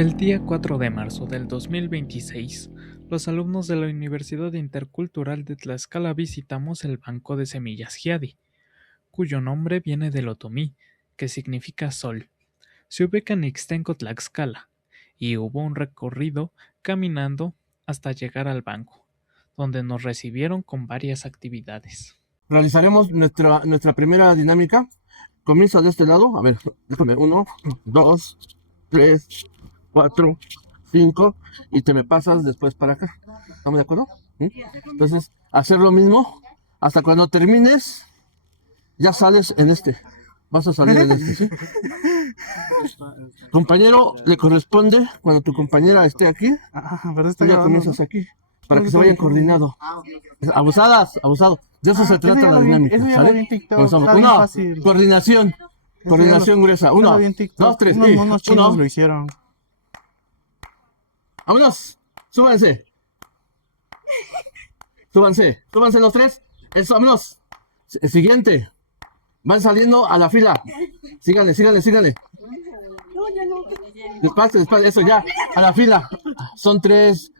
El día 4 de marzo del 2026, los alumnos de la Universidad Intercultural de Tlaxcala visitamos el Banco de Semillas Giadi, cuyo nombre viene del otomí, que significa sol. Se ubica en Ixtenco, Tlaxcala, y hubo un recorrido caminando hasta llegar al banco, donde nos recibieron con varias actividades. Realizaremos nuestra primera dinámica. Comienza de este lado. A ver, déjame. 1, 2, 3, 4, 5. Y te me pasas después para acá. ¿Estamos de acuerdo? ¿Sí? Entonces, hacer lo mismo. Hasta cuando termines, ya sales en este. Vas a salir en este, ¿sí? Compañero, le corresponde, cuando tu compañera esté aquí, tú ya comienzas aquí. Para que se vayan coordinado. Abusadas, abusado. De eso se trata la dinámica. ¿Sale? Comenzamos. 1, coordinación. Coordinación gruesa. 1, 2, 3. Unos chinos lo hicieron. ¡Vámonos! ¡Súbanse! ¡Súbanse! ¡Súbanse los tres! ¡Eso, vámonos! Siguiente. Van saliendo a la fila. Síganle, síganle, síganle. Despacio, despacio. Eso ya. A la fila. Son tres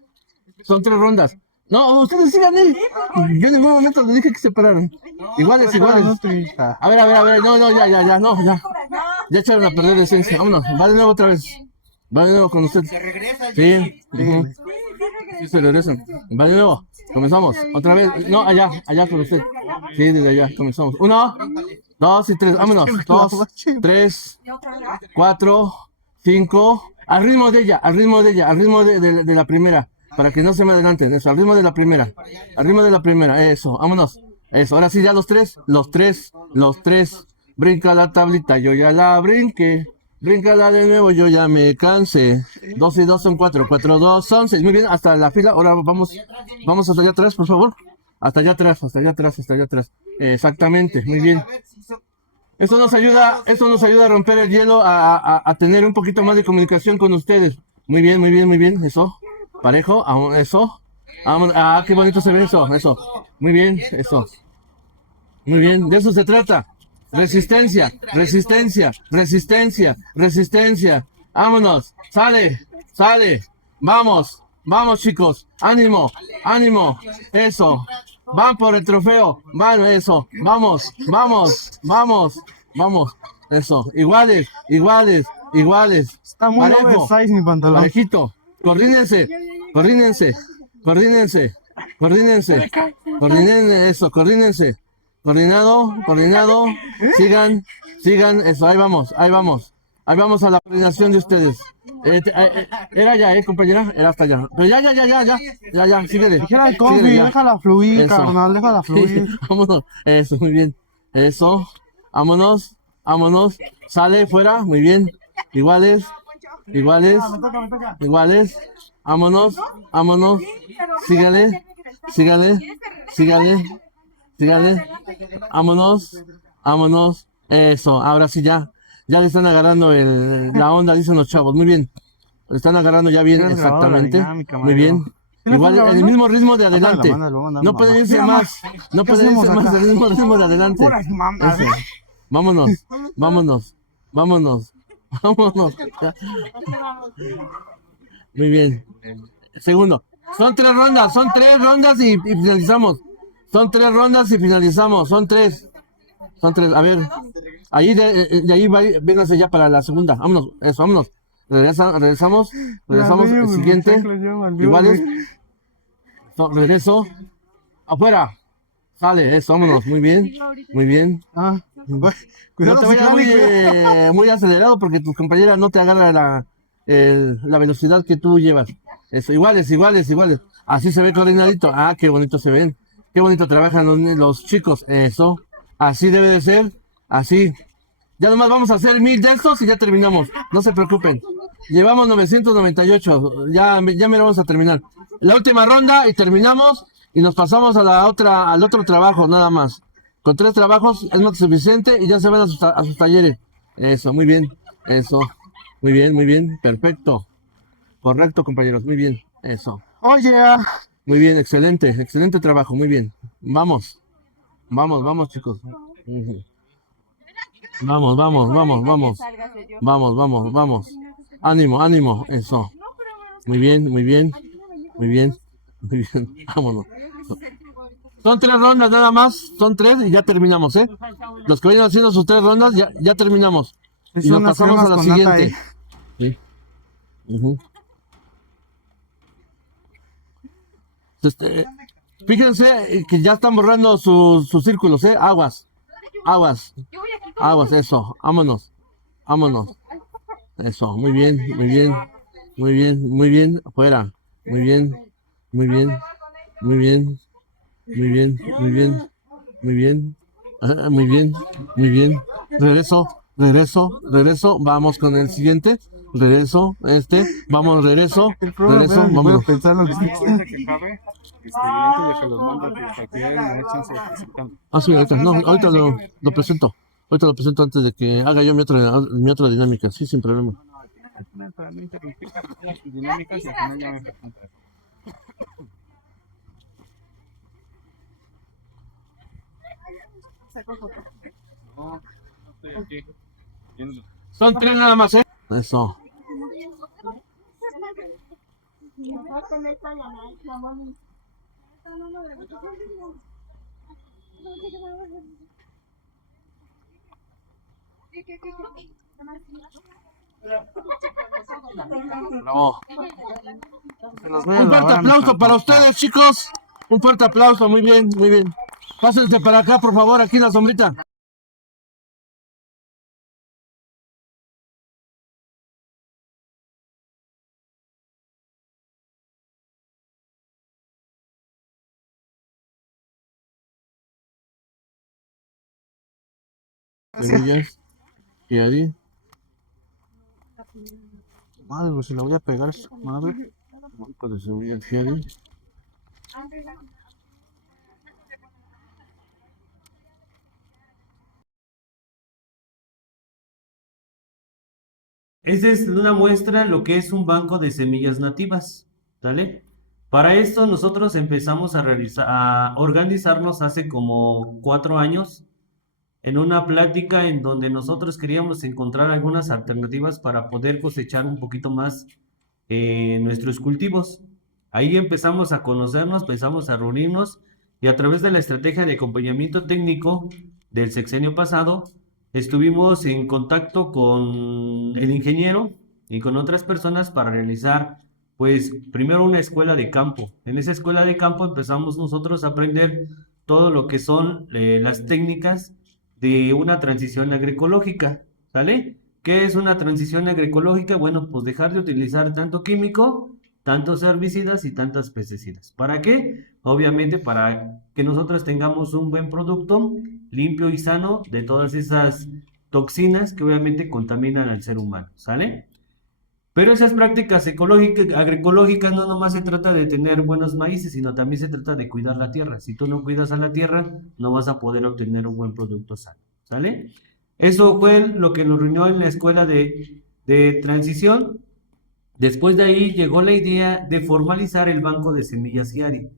rondas. No, ustedes sigan ahí. Yo en ningún momento les dije que se pararon. Iguales, iguales. A ver. No, ya. No, ya. Ya echaron a perder la esencia. Vámonos. Va de nuevo otra vez. Va de nuevo con usted. Sí. Sí, se regresan. Va de nuevo. Comenzamos. Otra vez. No, allá con usted. Sí, desde allá. Comenzamos. 1, 2 y 3. Vámonos. 2, 3, 4, 5. Al ritmo de ella. Al ritmo de la primera. Para que no se me adelanten, eso, al ritmo de la primera, eso, vámonos, eso, ahora sí ya los tres, brinca la tablita, yo ya la brinqué, bríncala de nuevo, yo ya me cansé, 2 y 2 son 4, 4, 2 son 6, muy bien, hasta la fila, ahora vamos hasta allá atrás, por favor, hasta allá atrás, exactamente, muy bien. Esto nos ayuda a romper el hielo, a tener un poquito más de comunicación con ustedes, muy bien, eso. Parejo, eso. Qué bonito se ve eso. Muy bien, eso. Muy bien, de eso se trata. Resistencia. Vámonos, sale. Vamos, chicos. Ánimo. Eso. Van por el trofeo. Van, eso. Vamos. Eso. Iguales. Está muy oversize mi pantalón. Parejito. Coordínense, eso, coordínense, coordinado, sigan, eso, ahí vamos a la coordinación de ustedes. Era ya, compañera, era hasta allá, pero ya, síguele. Déjala fluir, eso. Carnal, déjala fluir. Sí, vámonos, eso, muy bien, eso, vámonos, sale, fuera, muy bien, iguales, vámonos, sígale, vámonos, eso, ahora sí ya le están agarrando la onda, dicen los chavos, muy bien, lo están agarrando ya bien, exactamente, muy bien, igual el mismo ritmo de adelante, no pueden irse más, el mismo ritmo de adelante, eso. Vámonos. Muy bien. Segundo. Son tres rondas y finalizamos. Son tres. A ver. Ahí de ahí vénganse ya para la segunda. Vámonos. Regresamos. El siguiente. Iguales. Regreso. Afuera. Sale, eso, vámonos. Muy bien. No te vayas muy acelerado porque tus compañeras no te agarran la velocidad que tú llevas. Eso, iguales. Así se ve coordinadito. Qué bonito se ven. Qué bonito trabajan los chicos. Eso. Así debe de ser. Así. Ya nomás vamos a hacer 1000 de estos y ya terminamos. No se preocupen. Llevamos 998. Ya me vamos a terminar. La última ronda y terminamos y nos pasamos al otro trabajo nada más. Con 3 trabajos es más que suficiente y ya se van a sus talleres. Eso, muy bien. Eso. Muy bien. Perfecto. Correcto, compañeros. Muy bien. Eso. Oye. Muy bien, excelente trabajo. Muy bien. Vamos, chicos. Vamos. Ánimo, ánimo, eso. Muy bien, muy bien, muy bien, muy bien. Vámonos. Son 3 rondas nada más, son 3 y ya terminamos, ¿eh? Los que vayan haciendo sus 3 rondas, ya terminamos. Es Y nos unas pasamos a cremas la con nata, siguiente. Sí. Ujú. Este, fíjense que ya están borrando sus círculos, ¿eh? Aguas, aguas, aguas, eso. Vámonos, vámonos. Eso, muy bien, muy bien, muy bien, muy bien. Afuera, muy bien, muy bien, muy bien, muy bien, muy bien, muy bien, muy bien, muy bien. Regreso, regreso, regreso. Vamos con el siguiente. Regreso, vamos, regreso, El problema regreso, es que voy a vámonos. pensar lo que Ahorita que acabe, antes de que los mande, para que me dé chance de presentarme. Ah, sí, ahorita, no, ahorita lo presento. Ahorita lo presento antes de que haga yo mi otra dinámica. Sí, sin problema. Para no interrumpir las dinámicas y al final ya me presentas. No, no estoy aquí. Viendo. Son 3 nada más, ¿eh? Eso. Bravo. se los voy a Un fuerte lavar a mis aplauso para papás. ustedes, chicos. Un fuerte aplauso, muy bien, muy bien. Pásense para acá, por favor, aquí en la sombrita. Semillas, y ahí. Madre, pues se la voy a pegar a esa madre. Banco de semillas, y ahí. Esta es una muestra de lo que es un banco de semillas nativas, ¿vale? Para esto nosotros empezamos a organizarnos hace como 4 años en una plática en donde nosotros queríamos encontrar algunas alternativas para poder cosechar un poquito más nuestros cultivos. Ahí empezamos a conocernos, empezamos a reunirnos y a través de la estrategia de acompañamiento técnico del sexenio pasado, estuvimos en contacto con el ingeniero y con otras personas para realizar, pues, primero una escuela de campo. En esa escuela de campo empezamos nosotros a aprender todo lo que son las técnicas de una transición agroecológica, ¿sale? ¿Qué es una transición agroecológica? Bueno, pues dejar de utilizar tanto químico, tantos herbicidas y tantas pesticidas. ¿Para qué? Obviamente para que nosotros tengamos un buen producto limpio y sano de todas esas toxinas que obviamente contaminan al ser humano, ¿sale? Pero esas prácticas ecológicas, agroecológicas no nomás se trata de tener buenos maíces, sino también se trata de cuidar la tierra. Si tú no cuidas a la tierra, no vas a poder obtener un buen producto sano, ¿sale? Eso fue lo que nos reunió en la escuela de transición. Después de ahí llegó la idea de formalizar el banco de semillas Giari.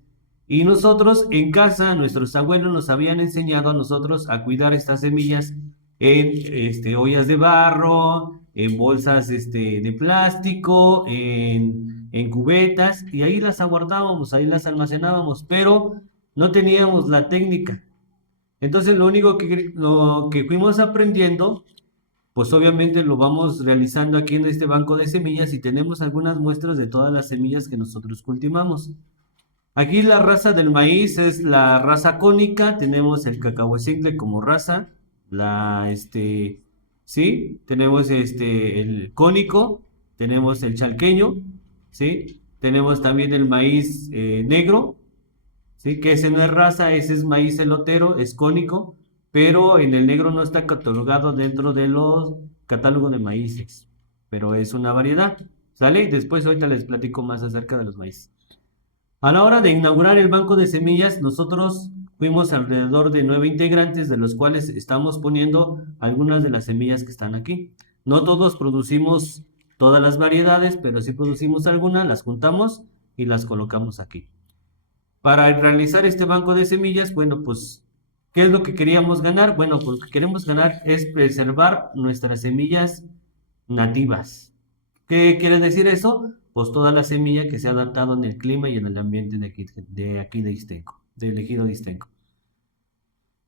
Y nosotros en casa, nuestros abuelos nos habían enseñado a nosotros a cuidar estas semillas en ollas de barro, en bolsas de plástico, en cubetas, y ahí las aguardábamos, ahí las almacenábamos, pero no teníamos la técnica. Entonces lo que fuimos aprendiendo, pues obviamente lo vamos realizando aquí en este banco de semillas y tenemos algunas muestras de todas las semillas que nosotros cultivamos. Aquí la raza del maíz es la raza cónica, tenemos el cacahuecincle como raza, sí, tenemos el cónico, tenemos el chalqueño, sí, tenemos también el maíz negro, sí, que ese no es raza, ese es maíz elotero, es cónico, pero en el negro no está catalogado dentro de los catálogos de maíces, pero es una variedad, ¿sale? Después ahorita les platico más acerca de los maíces. A la hora de inaugurar el banco de semillas, nosotros fuimos alrededor de 9 integrantes, de los cuales estamos poniendo algunas de las semillas que están aquí. No todos producimos todas las variedades, pero sí producimos algunas, las juntamos y las colocamos aquí. Para realizar este banco de semillas, bueno, pues, ¿qué es lo que queríamos ganar? Bueno, pues lo que queremos ganar es preservar nuestras semillas nativas. ¿Qué quiere decir eso? Pues toda la semilla que se ha adaptado en el clima y en el ambiente de aquí de Ixtenco, del ejido de Ixtenco.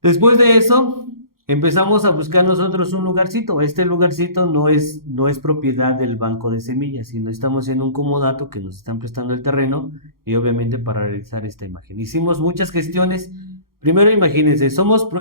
Después de eso, empezamos a buscar nosotros un lugarcito. Este lugarcito no es propiedad del banco de semillas, sino estamos en un comodato que nos están prestando el terreno y obviamente para realizar esta imagen. Hicimos muchas gestiones. Primero imagínense,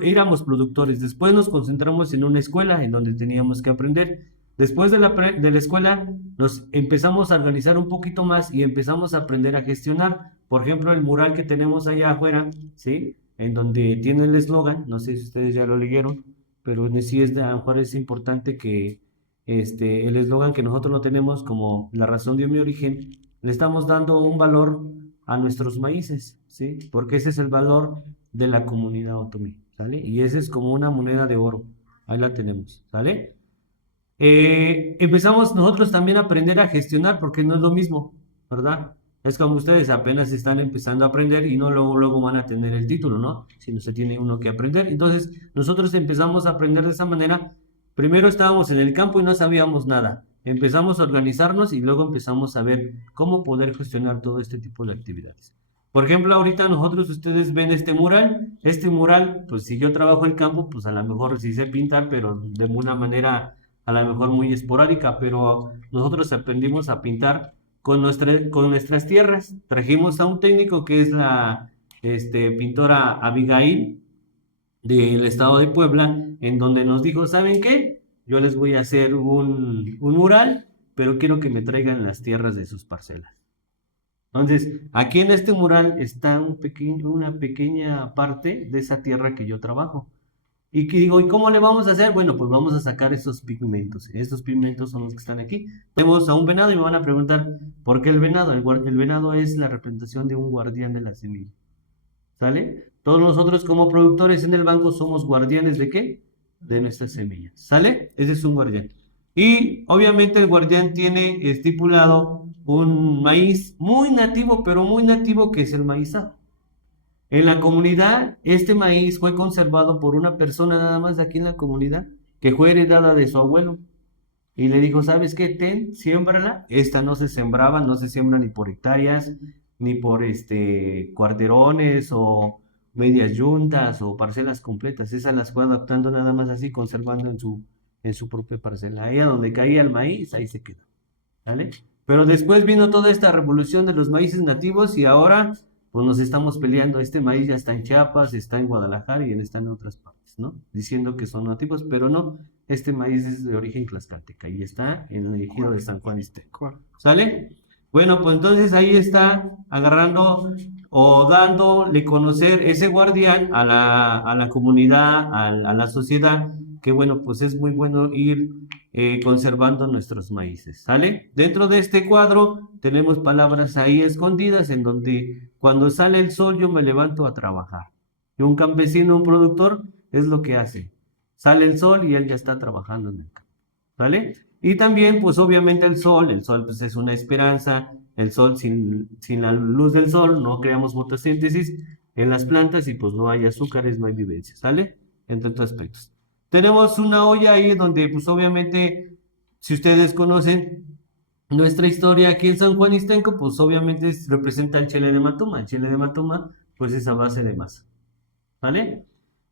éramos productores, después nos concentramos en una escuela en donde teníamos que aprender. Después de la escuela nos empezamos a organizar un poquito más y empezamos a aprender a gestionar. Por ejemplo, el mural que tenemos allá afuera, ¿sí? En donde tiene el eslogan, no sé si ustedes ya lo leyeron, pero sí a lo mejor es importante que el eslogan que nosotros lo tenemos como la razón de mi origen, le estamos dando un valor a nuestros maíces, ¿sí? Porque ese es el valor de la comunidad otomí, ¿sale? Y ese es como una moneda de oro, ahí la tenemos, ¿sale? Empezamos nosotros también a aprender a gestionar porque no es lo mismo, ¿verdad? Es como ustedes apenas están empezando a aprender y no luego van a tener el título, ¿no? Sino se tiene uno que aprender. Entonces, nosotros empezamos a aprender de esa manera. Primero estábamos en el campo y no sabíamos nada. Empezamos a organizarnos y luego empezamos a ver cómo poder gestionar todo este tipo de actividades. Por ejemplo, ahorita ustedes ven este mural, pues si yo trabajo el campo, pues a lo mejor sí sé pintar, pero de una manera a lo mejor muy esporádica, pero nosotros aprendimos a pintar con nuestras tierras. Trajimos a un técnico que es la pintora Abigail del estado de Puebla, en donde nos dijo, ¿saben qué? Yo les voy a hacer un mural, pero quiero que me traigan las tierras de sus parcelas. Entonces, aquí en este mural está una pequeña parte de esa tierra que yo trabajo. Y que digo, ¿y cómo le vamos a hacer? Bueno, pues vamos a sacar esos pigmentos. Estos pigmentos son los que están aquí. Tenemos a un venado y me van a preguntar, ¿por qué el venado? El venado es la representación de un guardián de la semilla. ¿Sale? Todos nosotros como productores en el banco somos guardianes ¿de qué? De nuestras semillas. ¿Sale? Ese es un guardián. Y obviamente el guardián tiene estipulado un maíz muy nativo, pero muy nativo, que es el maizado. En la comunidad, este maíz fue conservado por una persona nada más de aquí en la comunidad, que fue heredada de su abuelo. Y le dijo, ¿sabes qué? Siémbrala. Esta no se sembraba, no se siembra ni por hectáreas, ni por cuarterones o medias yuntas o parcelas completas. Esas las fue adaptando nada más así, conservando en su propia parcela. Ahí a donde caía el maíz, ahí se quedó. ¿Vale? Pero después vino toda esta revolución de los maíces nativos y ahora pues nos estamos peleando. Este maíz ya está en Chiapas, está en Guadalajara y está en otras partes, ¿no? Diciendo que son nativos, pero no. Este maíz es de origen tlaxcalteca y está en el ejido de San Juan Ixtenco. ¿Sale? Bueno, pues entonces ahí está agarrando o dándole conocer ese guardián a la comunidad, a la sociedad, que bueno, pues es muy bueno ir conservando nuestros maíces, ¿sale? Dentro de este cuadro tenemos palabras ahí escondidas en donde cuando sale el sol yo me levanto a trabajar. Y un campesino, un productor, es lo que hace. Sale el sol y él ya está trabajando en el campo, ¿vale? Y también, pues obviamente el sol pues es una esperanza. El sol, sin la luz del sol no creamos fotosíntesis en las plantas y pues no hay azúcares, no hay vivencia, ¿sale? Entre otros aspectos. Tenemos una olla ahí donde pues obviamente, si ustedes conocen nuestra historia aquí en San Juan Ixtenco, pues obviamente representa el chile de matuma. El chile de matuma pues es a base de masa, ¿vale?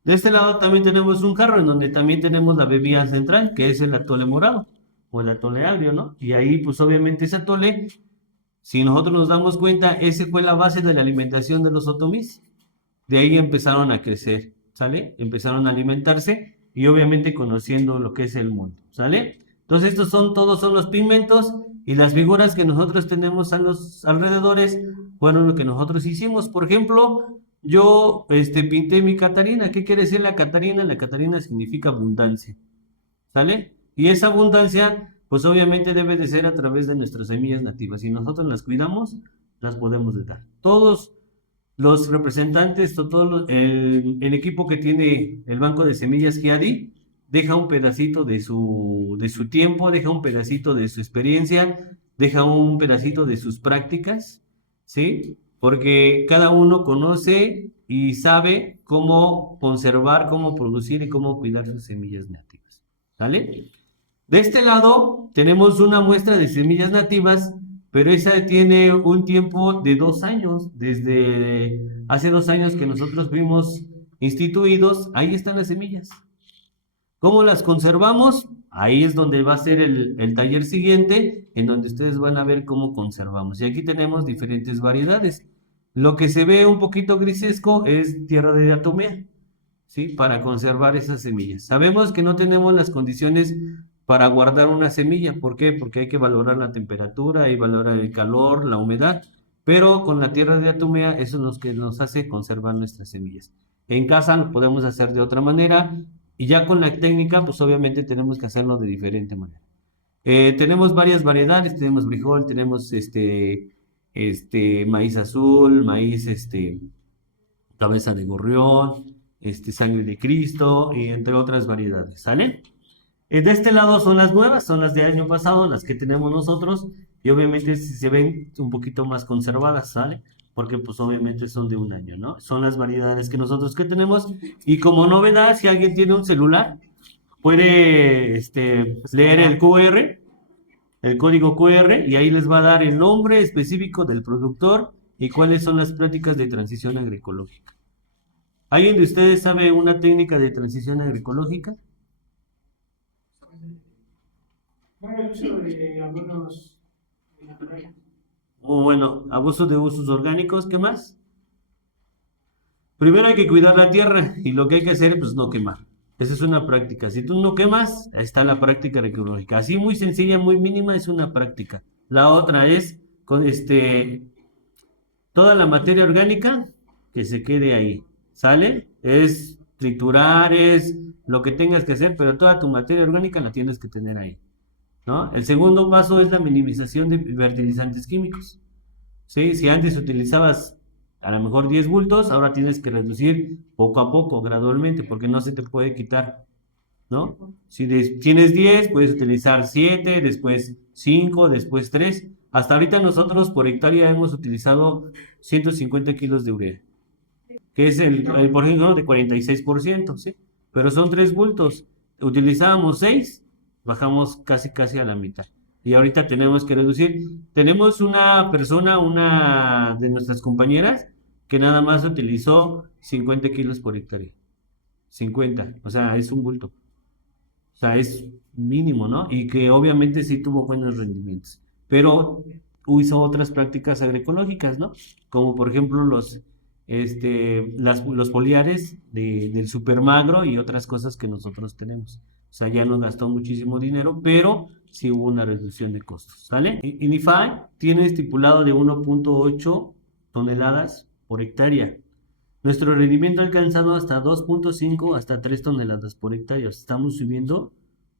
De este lado también tenemos un jarro en donde también tenemos la bebida central, que es el atole morado o el atole agrio, ¿no? Y ahí pues obviamente ese atole, si nosotros nos damos cuenta, ese fue la base de la alimentación de los otomís. De ahí empezaron a crecer, ¿sale? Empezaron a alimentarse y obviamente conociendo lo que es el mundo, ¿sale? Entonces todos son los pigmentos y las figuras que nosotros tenemos a los alrededores fueron lo que nosotros hicimos. Por ejemplo, yo pinté mi Catarina. ¿Qué quiere decir la Catarina? La Catarina significa abundancia, ¿sale? Y esa abundancia, pues obviamente debe de ser a través de nuestras semillas nativas. Si nosotros las cuidamos, las podemos dar. Todos los representantes, el equipo que tiene el Banco de Semillas Giadi, deja un pedacito de su tiempo, deja un pedacito de su experiencia, deja un pedacito de sus prácticas, ¿sí? Porque cada uno conoce y sabe cómo conservar, cómo producir y cómo cuidar sus semillas nativas, ¿vale? De este lado tenemos una muestra de semillas nativas, pero esa tiene un tiempo de 2 años. Desde hace 2 años que nosotros fuimos instituidos, ahí están las semillas. ¿Cómo las conservamos? Ahí es donde va a ser el taller siguiente, en donde ustedes van a ver cómo conservamos. Y aquí tenemos diferentes variedades. Lo que se ve un poquito grisesco es tierra de diatomea, ¿sí? Para conservar esas semillas. Sabemos que no tenemos las condiciones para guardar una semilla. ¿Por qué? Porque hay que valorar la temperatura y valorar el calor, la humedad. Pero con la tierra de diatomea, eso es lo que nos hace conservar nuestras semillas. En casa lo podemos hacer de otra manera. Y ya con la técnica, pues obviamente tenemos que hacerlo de diferente manera. Tenemos varias variedades, tenemos frijol, tenemos maíz azul, maíz, cabeza de gorrión, sangre de Cristo, y entre otras variedades, ¿sale? De este lado son las nuevas, son las de año pasado, las que tenemos nosotros, y obviamente se ven un poquito más conservadas, ¿sale? Porque pues obviamente son de 1 año, ¿no? Son las variedades que nosotros que tenemos, y como novedad, si alguien tiene un celular, puede leer el QR, el código QR, y ahí les va a dar el nombre específico del productor y cuáles son las prácticas de transición agroecológica. ¿Alguien de ustedes sabe una técnica de transición agroecológica? Bueno, el uso de algunos O bueno, abuso de usos orgánicos, ¿qué más? Primero hay que cuidar la tierra y lo que hay que hacer pues no quemar. Esa es una práctica. Si tú no quemas, está la práctica agroecológica. Así muy sencilla, muy mínima, es una práctica. La otra es con toda la materia orgánica que se quede ahí. ¿Sale? Es triturar, es lo que tengas que hacer, pero toda tu materia orgánica la tienes que tener ahí, ¿no? El segundo paso es la minimización de fertilizantes químicos, ¿sí? Si antes utilizabas a lo mejor 10 bultos, ahora tienes que reducir poco a poco, gradualmente, porque no se te puede quitar, ¿no? Si tienes 10, puedes utilizar 7, después 5, después 3. Hasta ahorita nosotros por hectárea hemos utilizado 150 kilos de urea, que es el por ejemplo de 46%, ¿sí? Pero son 3 bultos. Utilizábamos 6, bajamos casi a la mitad. Y ahorita tenemos que reducir. Tenemos una persona, una de nuestras compañeras, que nada más utilizó 50 kilos por hectárea. 50, o sea, es un bulto. O sea, es mínimo, ¿no? Y que obviamente sí tuvo buenos rendimientos. Pero hizo otras prácticas agroecológicas, ¿no? Como por ejemplo los foliares del supermagro y otras cosas que nosotros tenemos. O sea, ya nos gastó muchísimo dinero, pero sí hubo una reducción de costos, ¿sale? INIFAI tiene estipulado de 1.8 toneladas por hectárea. Nuestro rendimiento ha alcanzado hasta 2.5 hasta 3 toneladas por hectárea. Estamos subiendo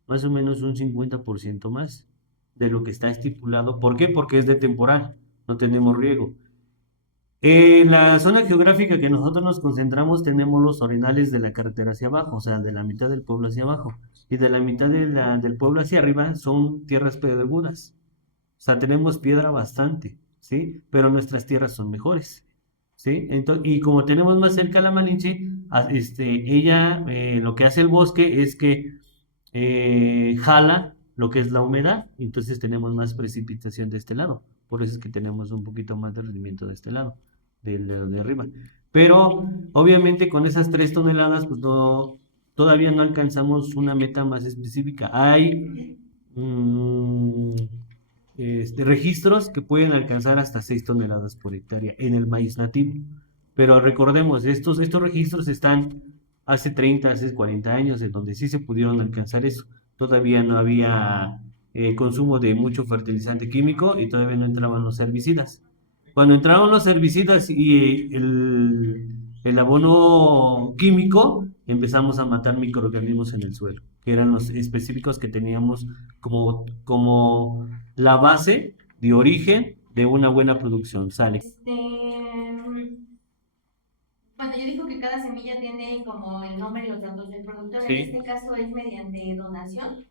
más o menos un 50% más de lo que está estipulado. ¿Por qué? Porque es de temporal, no tenemos riego. En la zona geográfica que nosotros nos concentramos tenemos los arenales de la carretera hacia abajo, o sea, de la mitad del pueblo hacia abajo, y de la mitad del pueblo hacia arriba son tierras pedregudas. O sea, tenemos piedra bastante, ¿sí? Pero nuestras tierras son mejores, ¿sí? Entonces, y como tenemos más cerca la Malinche, ella, lo que hace el bosque es que jala lo que es la humedad, entonces tenemos más precipitación de este lado. Por eso es que tenemos un poquito más de rendimiento de este lado, de arriba. Pero obviamente con esas 3 toneladas, pues no, todavía no alcanzamos una meta más específica. Hay registros que pueden alcanzar hasta 6 toneladas por hectárea en el maíz nativo. Pero recordemos, estos registros están hace 30, hace 40 años, en donde sí se pudieron alcanzar eso. Todavía no había consumo de mucho fertilizante químico y todavía no entraban los herbicidas. Cuando entraron los herbicidas y el abono químico, empezamos a matar microorganismos en el suelo, que eran los específicos que teníamos como la base de origen de una buena producción. Sale. Bueno, yo digo que cada semilla tiene como el nombre y los datos del productor. Sí. En este caso es mediante donación.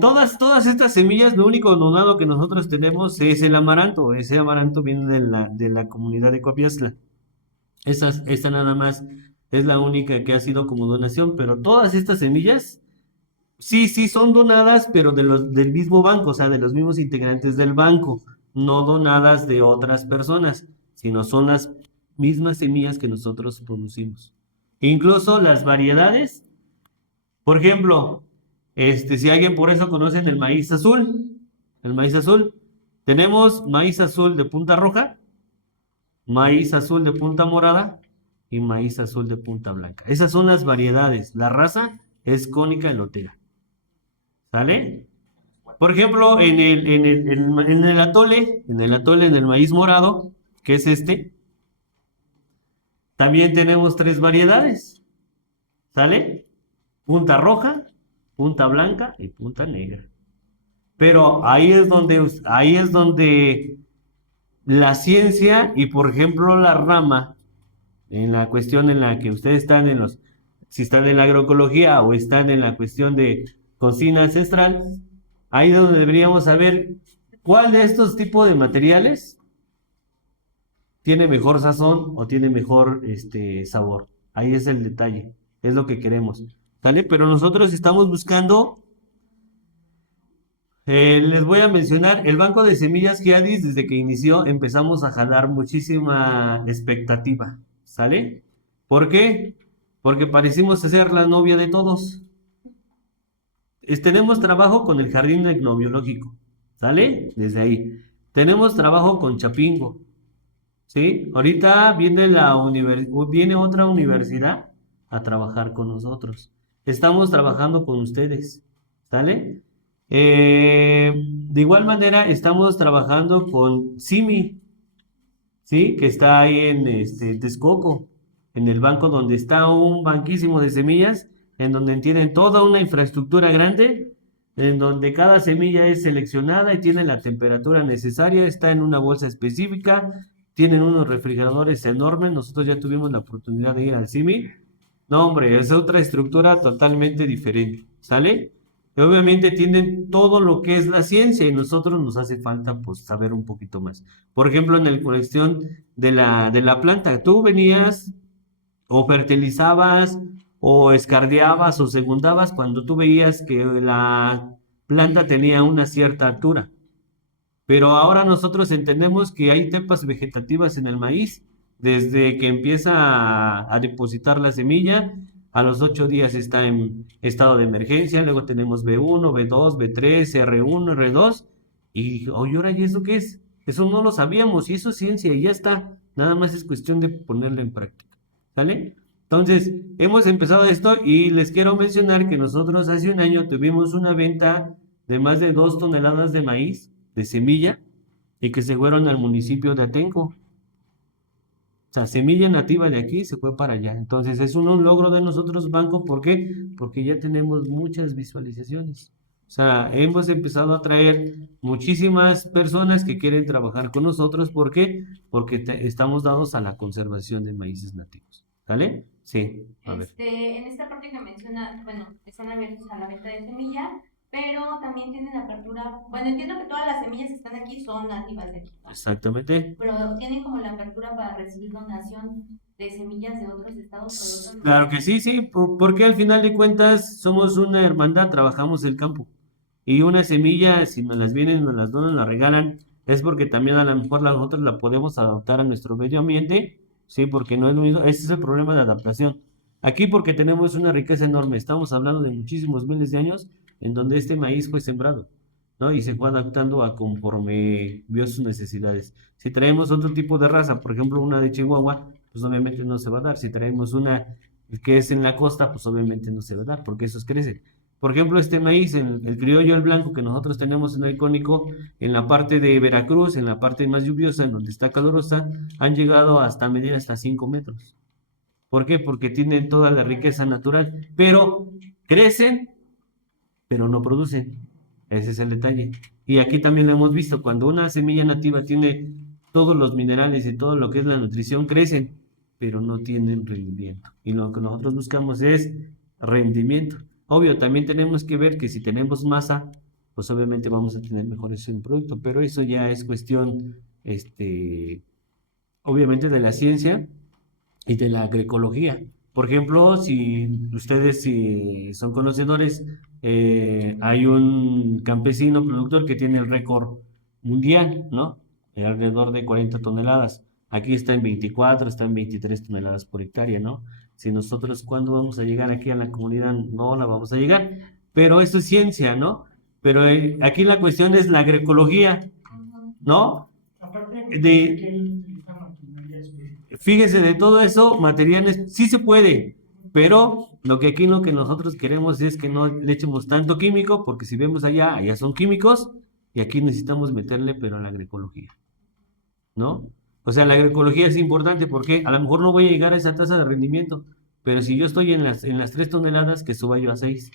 Todas estas semillas, lo único donado que nosotros tenemos es el amaranto. Ese amaranto viene de la comunidad de Copiazla. Esta nada más es la única que ha sido como donación, pero todas estas semillas Sí, sí, son donadas, pero del mismo banco, o sea, de los mismos integrantes del banco, no donadas de otras personas, sino son las mismas semillas que nosotros producimos. Incluso las variedades, por ejemplo, si alguien por eso conocen el maíz azul, tenemos maíz azul de punta roja, maíz azul de punta morada y maíz azul de punta blanca. Esas son las variedades. La raza es cónica elotera. ¿Sale? Por ejemplo, en el atole, en el maíz morado, que es también tenemos 3 variedades. ¿Sale? Punta roja, punta blanca y punta negra. Pero ahí es donde la ciencia y, por ejemplo, la rama, en la cuestión en la que ustedes están si están en la agroecología o están en la cuestión de cocina ancestral, ahí es donde deberíamos saber cuál de estos tipos de materiales tiene mejor sazón o tiene mejor sabor. Ahí es el detalle, es lo que queremos, ¿sale? Pero nosotros estamos buscando, les voy a mencionar, el banco de semillas Giadis, desde que inició empezamos a jalar muchísima expectativa, ¿sale? ¿Por qué? Porque parecimos ser la novia de todos. Tenemos trabajo con el jardín etnobiológico, ¿sale? Desde ahí. Tenemos trabajo con Chapingo, ¿sí? Ahorita viene otra universidad a trabajar con nosotros. Estamos trabajando con ustedes, ¿sale? De igual manera, estamos trabajando con CIMI, ¿sí? Que está ahí en Texcoco, en el banco donde está un banquísimo de semillas, en donde tienen toda una infraestructura grande, en donde cada semilla es seleccionada y tiene la temperatura necesaria, está en una bolsa específica, tienen unos refrigeradores enormes. Nosotros ya tuvimos la oportunidad de ir al CIMI. No, hombre, es otra estructura totalmente diferente, ¿sale? Y obviamente tienen todo lo que es la ciencia y nosotros nos hace falta pues saber un poquito más. Por ejemplo, en la cuestión de la planta, tú venías o fertilizabas o escardeabas o segundabas cuando tú veías que la planta tenía una cierta altura. Pero ahora nosotros entendemos que hay cepas vegetativas en el maíz, desde que empieza a depositar la semilla, a los 8 días está en estado de emergencia, luego tenemos B1, B2, B3, R1, R2, y oye, ahora, ¿y eso qué es? Eso no lo sabíamos, y eso es ciencia, y ya está, nada más es cuestión de ponerlo en práctica, ¿sale? Entonces, hemos empezado esto y les quiero mencionar que nosotros hace un año tuvimos una venta de más de 2 toneladas de maíz, de semilla, y que se fueron al municipio de Atenco. O sea, semilla nativa de aquí se fue para allá. Entonces, es un logro de nosotros, banco. ¿Por qué? Porque ya tenemos muchas visualizaciones. O sea, hemos empezado a traer muchísimas personas que quieren trabajar con nosotros. ¿Por qué? Porque estamos dados a la conservación de maíces nativos. ¿Vale? Sí, a ver. En esta parte que menciona, bueno, están abiertos a la venta de semilla, pero también tienen apertura, bueno, entiendo que todas las semillas que están aquí son nativas de aquí, ¿no? Exactamente. Pero tienen como la apertura para recibir donación de semillas de otros estados o de otros lugares. Claro que sí, sí, porque al final de cuentas somos una hermandad, trabajamos el campo. Y una semilla, si nos las vienen, nos las donan, la regalan, es porque también a lo mejor nosotros la podemos adaptar a nuestro medio ambiente, sí, porque no es lo mismo, ese es el problema de adaptación. Aquí porque tenemos una riqueza enorme, estamos hablando de muchísimos miles de años en donde este maíz fue sembrado, ¿no? Y se fue adaptando a conforme vio sus necesidades. Si traemos otro tipo de raza, por ejemplo una de Chihuahua, pues obviamente no se va a dar. Si traemos una que es en la costa, pues obviamente no se va a dar, porque esos crecen. Por ejemplo, este maíz, el criollo, el blanco que nosotros tenemos en el cónico, en la parte de Veracruz, en la parte más lluviosa, en donde está calurosa, han llegado hasta medir hasta 5 metros. ¿Por qué? Porque tienen toda la riqueza natural, pero crecen, pero no producen. Ese es el detalle. Y aquí también lo hemos visto, cuando una semilla nativa tiene todos los minerales y todo lo que es la nutrición, crecen, pero no tienen rendimiento. Y lo que nosotros buscamos es rendimiento. Obvio, también tenemos que ver que si tenemos masa, pues obviamente vamos a tener mejores en producto, pero eso ya es cuestión, obviamente de la ciencia y de la agroecología, Por ejemplo, si ustedes si son conocedores, hay un campesino productor que tiene el récord mundial, ¿no? Alrededor de 40 toneladas. Aquí está en 24, está en 23 toneladas por hectárea, ¿no? Si nosotros, ¿cuándo vamos a llegar aquí a la comunidad? No la vamos a llegar. Pero esto es ciencia, ¿no? Pero aquí la cuestión es la agroecología, ¿no? Aparte De, que él utiliza maquinaria específica. fíjese, de todo eso, materiales, sí se puede, pero lo que aquí lo que nosotros queremos es que no le echemos tanto químico, porque si vemos allá son químicos, y aquí necesitamos meterle, pero a la agroecología, ¿no? O sea, la agroecología es importante porque a lo mejor no voy a llegar a esa tasa de rendimiento, pero si yo estoy en las 3 toneladas, que suba yo a 6,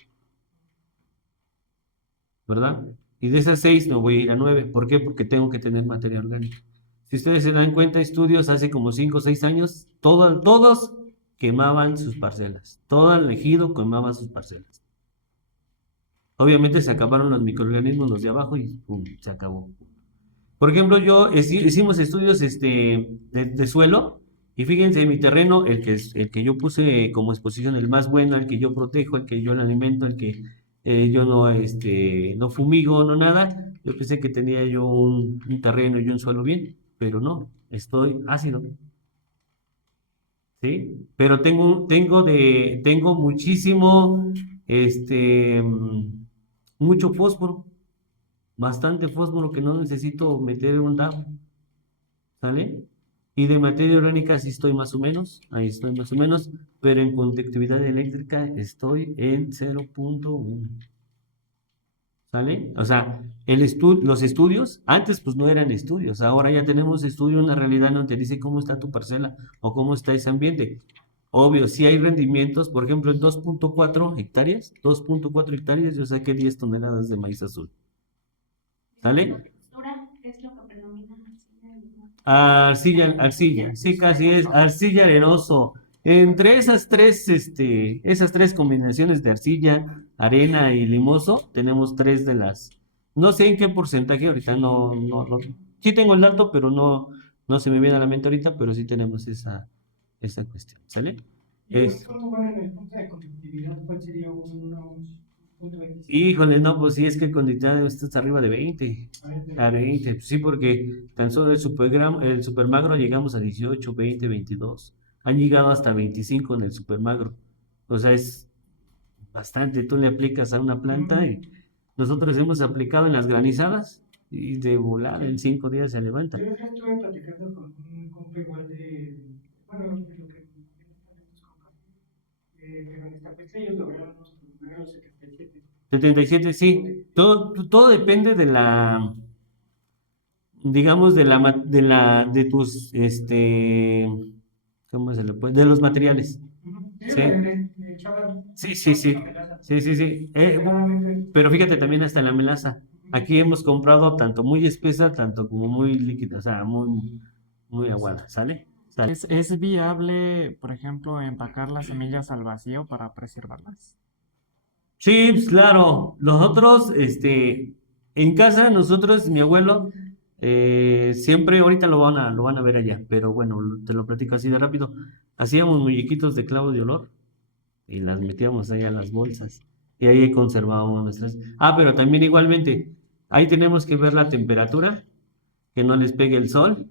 ¿verdad? Y de esas 6 me voy a ir a 9. ¿Por qué? Porque tengo que tener materia orgánica. Si ustedes se dan cuenta, estudios hace como 5 o 6 años, todos quemaban sus parcelas. Todo el ejido quemaba sus parcelas. Obviamente se acabaron los microorganismos, los de abajo, y ¡pum! Se acabó. Por ejemplo, hicimos estudios de suelo, y fíjense, mi terreno, el que yo puse como exposición, el más bueno, el que yo protejo, el que yo le alimento, el que yo no fumigo, no nada. Yo pensé que tenía yo un terreno y un suelo bien, pero no, estoy ácido. ¿Sí? Pero tengo muchísimo, mucho fósforo, bastante fósforo que no necesito meter en un DAO, ¿sale? Y de materia orgánica sí estoy más o menos, ahí estoy más o menos, pero en conductividad eléctrica estoy en 0.1. ¿Sale? O sea, los estudios, antes pues no eran estudios, ahora ya tenemos estudio, una realidad donde te dice cómo está tu parcela o cómo está ese ambiente. Obvio, si hay rendimientos, por ejemplo, en 2.4 hectáreas, yo saqué 10 toneladas de maíz azul. ¿Sale? ¿La textura es lo que predomina? Arcilla, sí, casi es arcilla arenoso. Entre esas tres combinaciones de arcilla, arena y limoso, tenemos 3 de las. No sé en qué porcentaje ahorita, sí tengo el dato, pero no se me viene a la mente ahorita, pero sí tenemos esa cuestión, ¿sale? ¿Y cómo van en el punto de conductividad? ¿Cuál sería un punto de vista? Híjole, no, pues sí, es que conductividad está arriba de 20. A 20, pues sí, porque tan solo el supermagro llegamos a 18, 20, 22. Han llegado hasta 25 en el supermagro. O sea, es bastante. Tú le aplicas a una planta y nosotros hemos aplicado en las granizadas y de volar en 5 días se levanta. Yo ya estuve platicando con un compa igual bueno, de lo que estos compas, pero en esta fecha ellos lograron los 77. 77, sí. Todo depende de la, digamos, de tus, ¿cómo se le puede? De los materiales. Sí. Sí. Pero fíjate también hasta la melaza. Aquí hemos comprado tanto muy espesa, tanto como muy líquida, o sea, muy, muy aguada, ¿sale? ¿Es viable, por ejemplo, empacar las semillas al vacío para preservarlas? Sí, pues, claro. Nosotros, en casa, mi abuelo, siempre, ahorita lo van a ver allá, pero bueno, te lo platico así de rápido. Hacíamos muñequitos de clavo de olor y las metíamos allá en las bolsas y ahí conservábamos nuestras. Pero también igualmente, ahí tenemos que ver la temperatura, que no les pegue el sol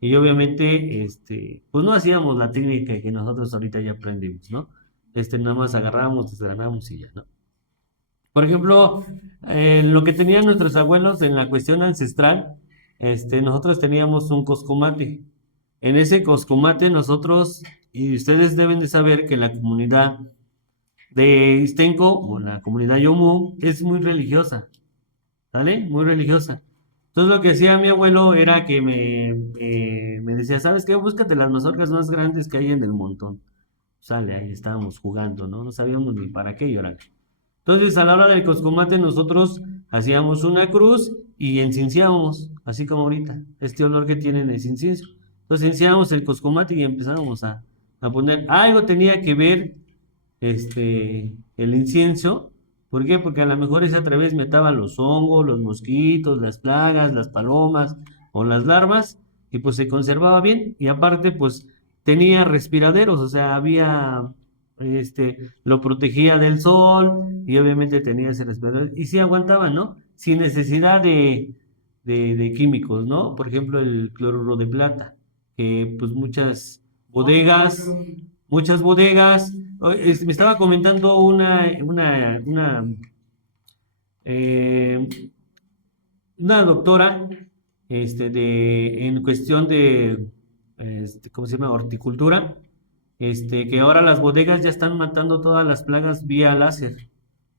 y obviamente, pues no hacíamos la técnica que nosotros ahorita ya aprendimos, ¿no? Nada más agarrábamos, desgranamos y ya, ¿no? Por ejemplo, lo que tenían nuestros abuelos en la cuestión ancestral, nosotros teníamos un coscomate. En ese coscomate nosotros, y ustedes deben de saber que la comunidad de Istenco o la comunidad Yomu es muy religiosa, ¿vale? Muy religiosa. Entonces lo que hacía mi abuelo era que me decía, ¿sabes qué? Búscate las mazorcas más grandes que hay en el montón. Sale, ahí estábamos jugando, ¿no? No sabíamos ni para qué llorar. Entonces, a la hora del coscomate, nosotros hacíamos una cruz y encinciábamos, así como ahorita. Este olor que tienen es incienso. Entonces, enciábamos el coscomate y empezábamos a poner. Algo tenía que ver el incienso. ¿Por qué? Porque a lo mejor esa otra vez metaban los hongos, los mosquitos, las plagas, las palomas o las larvas, y pues se conservaba bien. Y aparte, pues tenía respiraderos, o sea, había lo protegía del sol y obviamente tenía ese respirador y sí aguantaban, ¿no? Sin necesidad de químicos, ¿no? Por ejemplo, el cloruro de plata, que pues muchas bodegas, me estaba comentando eh, una doctora, en cuestión de, ¿cómo se llama? Horticultura, que ahora las bodegas ya están matando todas las plagas vía láser.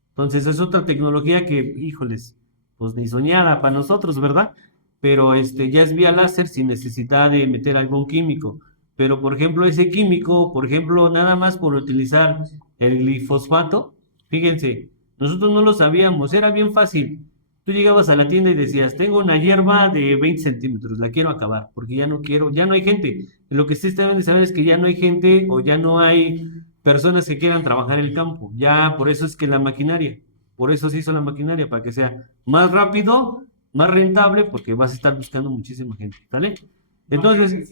Entonces es otra tecnología que, híjoles, pues ni soñada para nosotros, ¿verdad? Pero ya es vía láser sin necesidad de meter algún químico. Pero por ejemplo, ese químico, por ejemplo, nada más por utilizar el glifosfato, fíjense, nosotros no lo sabíamos, era bien fácil. Tú llegabas a la tienda y decías, tengo una hierba de 20 centímetros, la quiero acabar, porque ya no quiero, ya no hay gente. Lo que ustedes deben de saber es que ya no hay gente o ya no hay personas que quieran trabajar el campo. Ya por eso es que la maquinaria, por eso se hizo la maquinaria, para que sea más rápido, más rentable, porque vas a estar buscando muchísima gente, ¿sale? Entonces,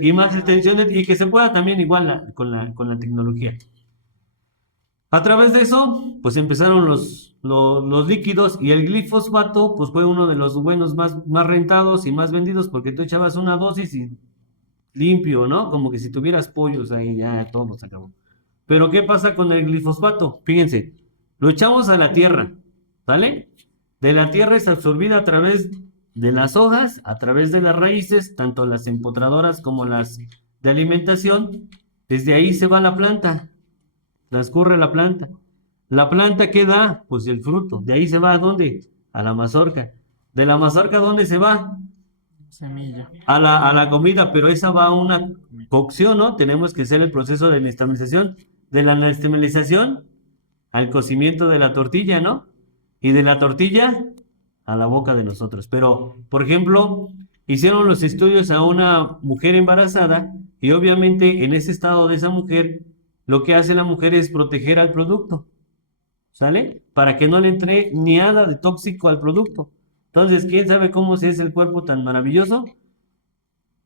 y más extensión y que se pueda también igual con la tecnología. A través de eso, pues empezaron los líquidos y el glifosfato, pues fue uno de los buenos más rentados y más vendidos porque tú echabas una dosis y limpio, ¿no? Como que si tuvieras pollos ahí, ya todo se acabó. Pero ¿qué pasa con el glifosfato? Fíjense, lo echamos a la tierra, ¿vale? De la tierra es absorbida a través de las hojas, a través de las raíces, tanto las empotradoras como las de alimentación. Desde ahí se va la planta, transcurre la planta. ¿La planta qué da? Pues el fruto. De ahí se va ¿a dónde? A la mazorca. ¿De la mazorca dónde se va? Semilla. A la comida, pero esa va a una cocción, ¿no? Tenemos que hacer el proceso de nixtamalización. De la nixtamalización al cocimiento de la tortilla, ¿no? Y de la tortilla a la boca de nosotros. Pero, por ejemplo, hicieron los estudios a una mujer embarazada y obviamente en ese estado de esa mujer, lo que hace la mujer es proteger al producto, ¿sale? Para que no le entre ni nada de tóxico al producto. Entonces, ¿quién sabe cómo se es el cuerpo tan maravilloso?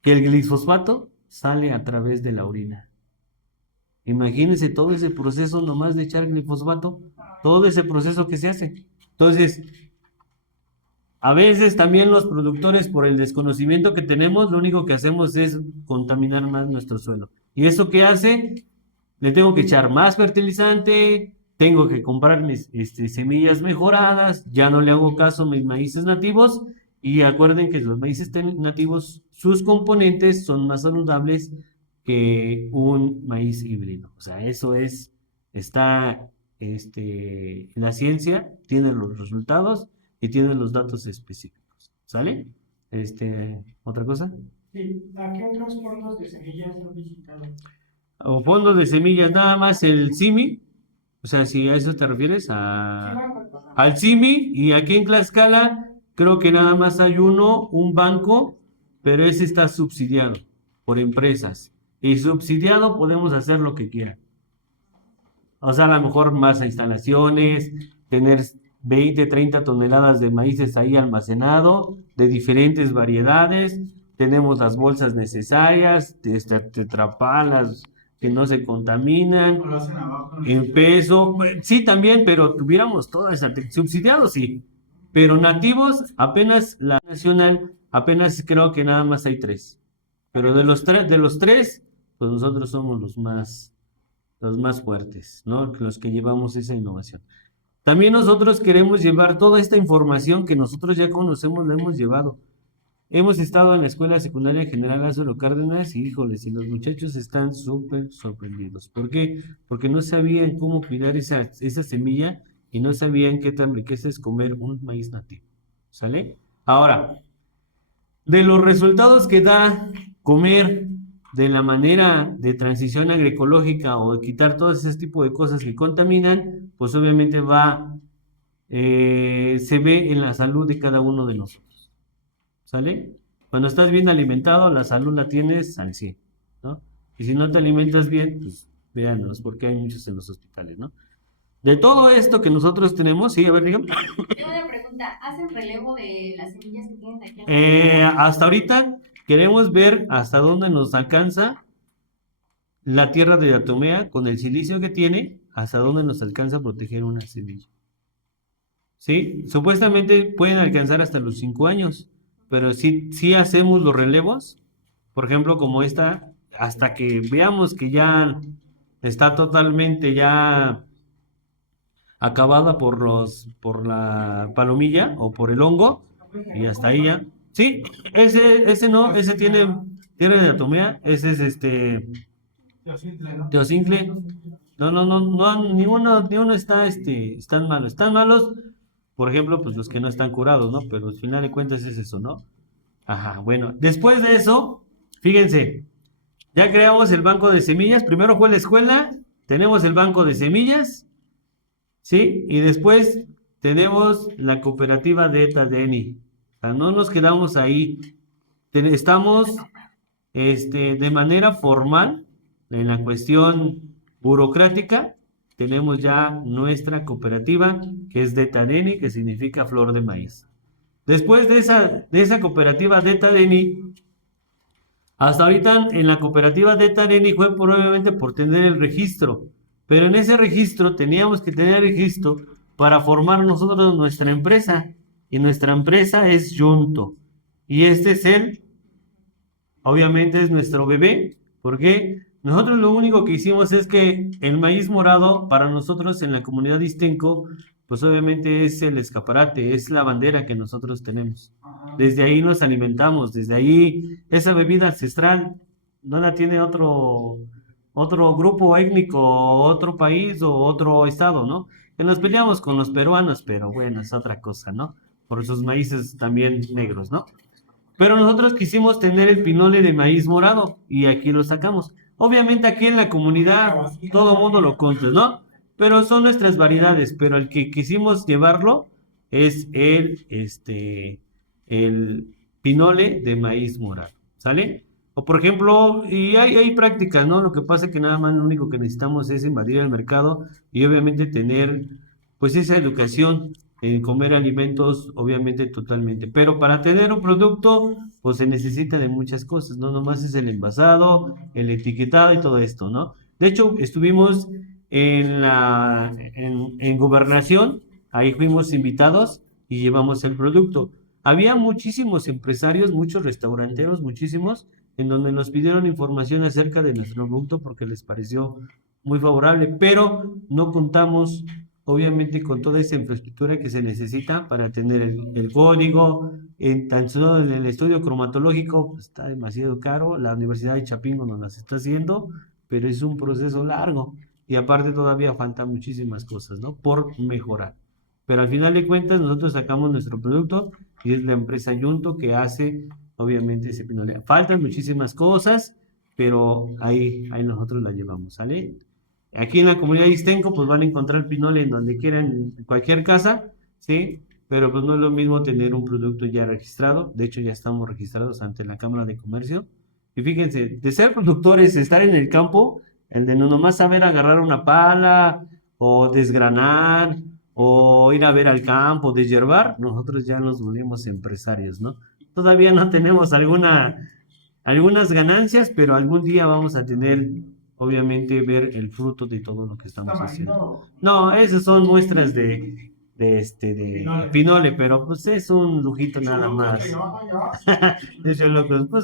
Que el glifosfato sale a través de la orina. Imagínense todo ese proceso nomás de echar glifosfato, todo ese proceso que se hace. Entonces, a veces también los productores, por el desconocimiento que tenemos, lo único que hacemos es contaminar más nuestro suelo. ¿Y eso qué hace? Le tengo que echar más fertilizante, tengo que comprar mis semillas mejoradas, ya no le hago caso a mis maíces nativos, y acuerden que los maíces nativos, sus componentes son más saludables que un maíz híbrido. O sea, eso está, la ciencia tiene los resultados y tiene los datos específicos. ¿Sale? ¿Otra cosa? Sí, ¿a qué otros fondos de semillas han visitado? O fondos de semillas, nada más el CIMI, o sea, si a eso te refieres, al CIMI, y aquí en Tlaxcala creo que nada más hay un banco, pero ese está subsidiado por empresas, y subsidiado podemos hacer lo que quieran. O sea, a lo mejor más instalaciones, tener 20, 30 toneladas de maíces ahí almacenado, de diferentes variedades, tenemos las bolsas necesarias, tetrapalas, que no se contaminan, en peso, sí también, pero tuviéramos toda esa, subsidiados sí, pero nativos apenas, la nacional, apenas creo que nada más hay 3, pero de los tres, pues nosotros somos los más fuertes, ¿no? Los que llevamos esa innovación. También nosotros queremos llevar toda esta información que nosotros ya conocemos, la hemos llevado. Hemos estado en la Escuela Secundaria General Lázaro Cárdenas y, híjoles, y los muchachos están súper sorprendidos. ¿Por qué? Porque no sabían cómo cuidar esa semilla y no sabían qué tan riqueza es comer un maíz nativo. ¿Sale? Ahora, de los resultados que da comer de la manera de transición agroecológica o de quitar todo ese tipo de cosas que contaminan, pues obviamente se ve en la salud de cada uno de nosotros. ¿Sale? Cuando estás bien alimentado, la salud la tienes al 100, ¿no? Y si no te alimentas bien, pues véanos, porque hay muchos en los hospitales, ¿no? De todo esto que nosotros tenemos, sí, a ver, dígame. Tengo una pregunta, ¿hacen relevo de las semillas que tienen aquí? Hasta ahorita queremos ver hasta dónde nos alcanza la tierra de diatomea con el silicio que tiene, hasta dónde nos alcanza a proteger una semilla. ¿Sí? Supuestamente pueden alcanzar hasta los 5 años, pero si hacemos los relevos, por ejemplo, como esta, hasta que veamos que ya está totalmente ya acabada por la palomilla o por el hongo, y hasta ahí ya. Sí, ese no, ese tiene tierra de diatomea, ese es teocincle. No, ninguno está, están malos. Están malos, por ejemplo, pues los que no están curados, ¿no? Pero al final de cuentas es eso, ¿no? Ajá, bueno, después de eso, fíjense, ya creamos el banco de semillas. Primero fue la escuela, tenemos el banco de semillas, ¿sí? Y después tenemos la cooperativa de ETA-DENI. O sea, no nos quedamos ahí. Estamos de manera formal en la cuestión burocrática. Tenemos ya nuestra cooperativa, que es de ETA-DENI, que significa flor de maíz. Después de esa cooperativa de ETA-DENI, hasta ahorita en la cooperativa de ETA-DENI fue probablemente por tener el registro, pero en ese registro teníamos que tener registro para formar nosotros nuestra empresa, y nuestra empresa es Yunto, y este es obviamente es nuestro bebé, porque nosotros lo único que hicimos es que el maíz morado para nosotros en la comunidad de Ixtenco, pues obviamente es el escaparate, es la bandera que nosotros tenemos. Desde ahí nos alimentamos, desde ahí esa bebida ancestral no la tiene otro grupo étnico, otro país o otro estado, ¿no? Que nos peleamos con los peruanos, pero bueno, es otra cosa, ¿no? Por sus maíces también negros, ¿no? Pero nosotros quisimos tener el pinole de maíz morado y aquí lo sacamos. Obviamente aquí en la comunidad todo el mundo lo conoce, ¿no? Pero son nuestras variedades, pero el que quisimos llevarlo es el pinole de maíz morado, ¿sale? O por ejemplo, y hay prácticas, ¿no? Lo que pasa es que nada más lo único que necesitamos es invadir el mercado y obviamente tener pues esa educación en comer alimentos, obviamente totalmente. Pero para tener un producto, pues se necesita de muchas cosas, no nomás es el envasado, el etiquetado y todo esto, ¿no? De hecho, estuvimos en Gobernación, ahí fuimos invitados y llevamos el producto. Había muchísimos empresarios, muchos restauranteros, muchísimos, en donde nos pidieron información acerca de nuestro producto porque les pareció muy favorable, pero no contamos obviamente con toda esa infraestructura que se necesita para tener el código, tan solo en el estudio cromatológico pues, está demasiado caro, la Universidad de Chapingo nos las está haciendo, pero es un proceso largo y aparte todavía faltan muchísimas cosas, ¿no? Por mejorar. Pero al final de cuentas nosotros sacamos nuestro producto y es la empresa Yunto que hace obviamente ese pinole. Faltan muchísimas cosas, pero ahí nosotros la llevamos, ¿sale? Aquí en la comunidad de Ixtenco, pues van a encontrar pinole en donde quieran, en cualquier casa, ¿sí? Pero pues no es lo mismo tener un producto ya registrado. De hecho, ya estamos registrados ante la Cámara de Comercio. Y fíjense, de ser productores, estar en el campo, el de no nomás saber agarrar una pala, o desgranar, o ir a ver al campo, deshiervar, nosotros ya nos volvimos empresarios, ¿no? Todavía no tenemos algunas ganancias, pero algún día vamos a tener obviamente ver el fruto de todo lo que estamos haciendo. No, esas son muestras de pinole, pero pues es un lujito nada más. Pues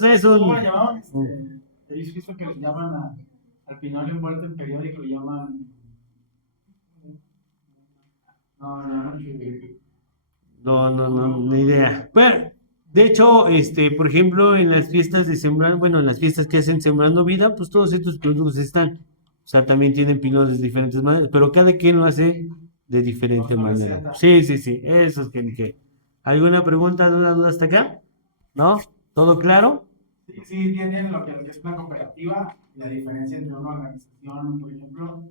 es un... He visto que le llaman al pinole envuelto en periódico, llaman... No, ni idea. Bueno, de hecho, por ejemplo, en las fiestas de Sembrando, bueno, en las fiestas que hacen Sembrando Vida, pues todos estos productos están. O sea, también tienen pinoles de diferentes maneras, pero cada quien lo hace de diferente manera. Sí, eso es que. ¿Alguna pregunta, alguna duda hasta acá? ¿No? ¿Todo claro? Sí, entienden lo que es una cooperativa, la diferencia entre una organización, por ejemplo,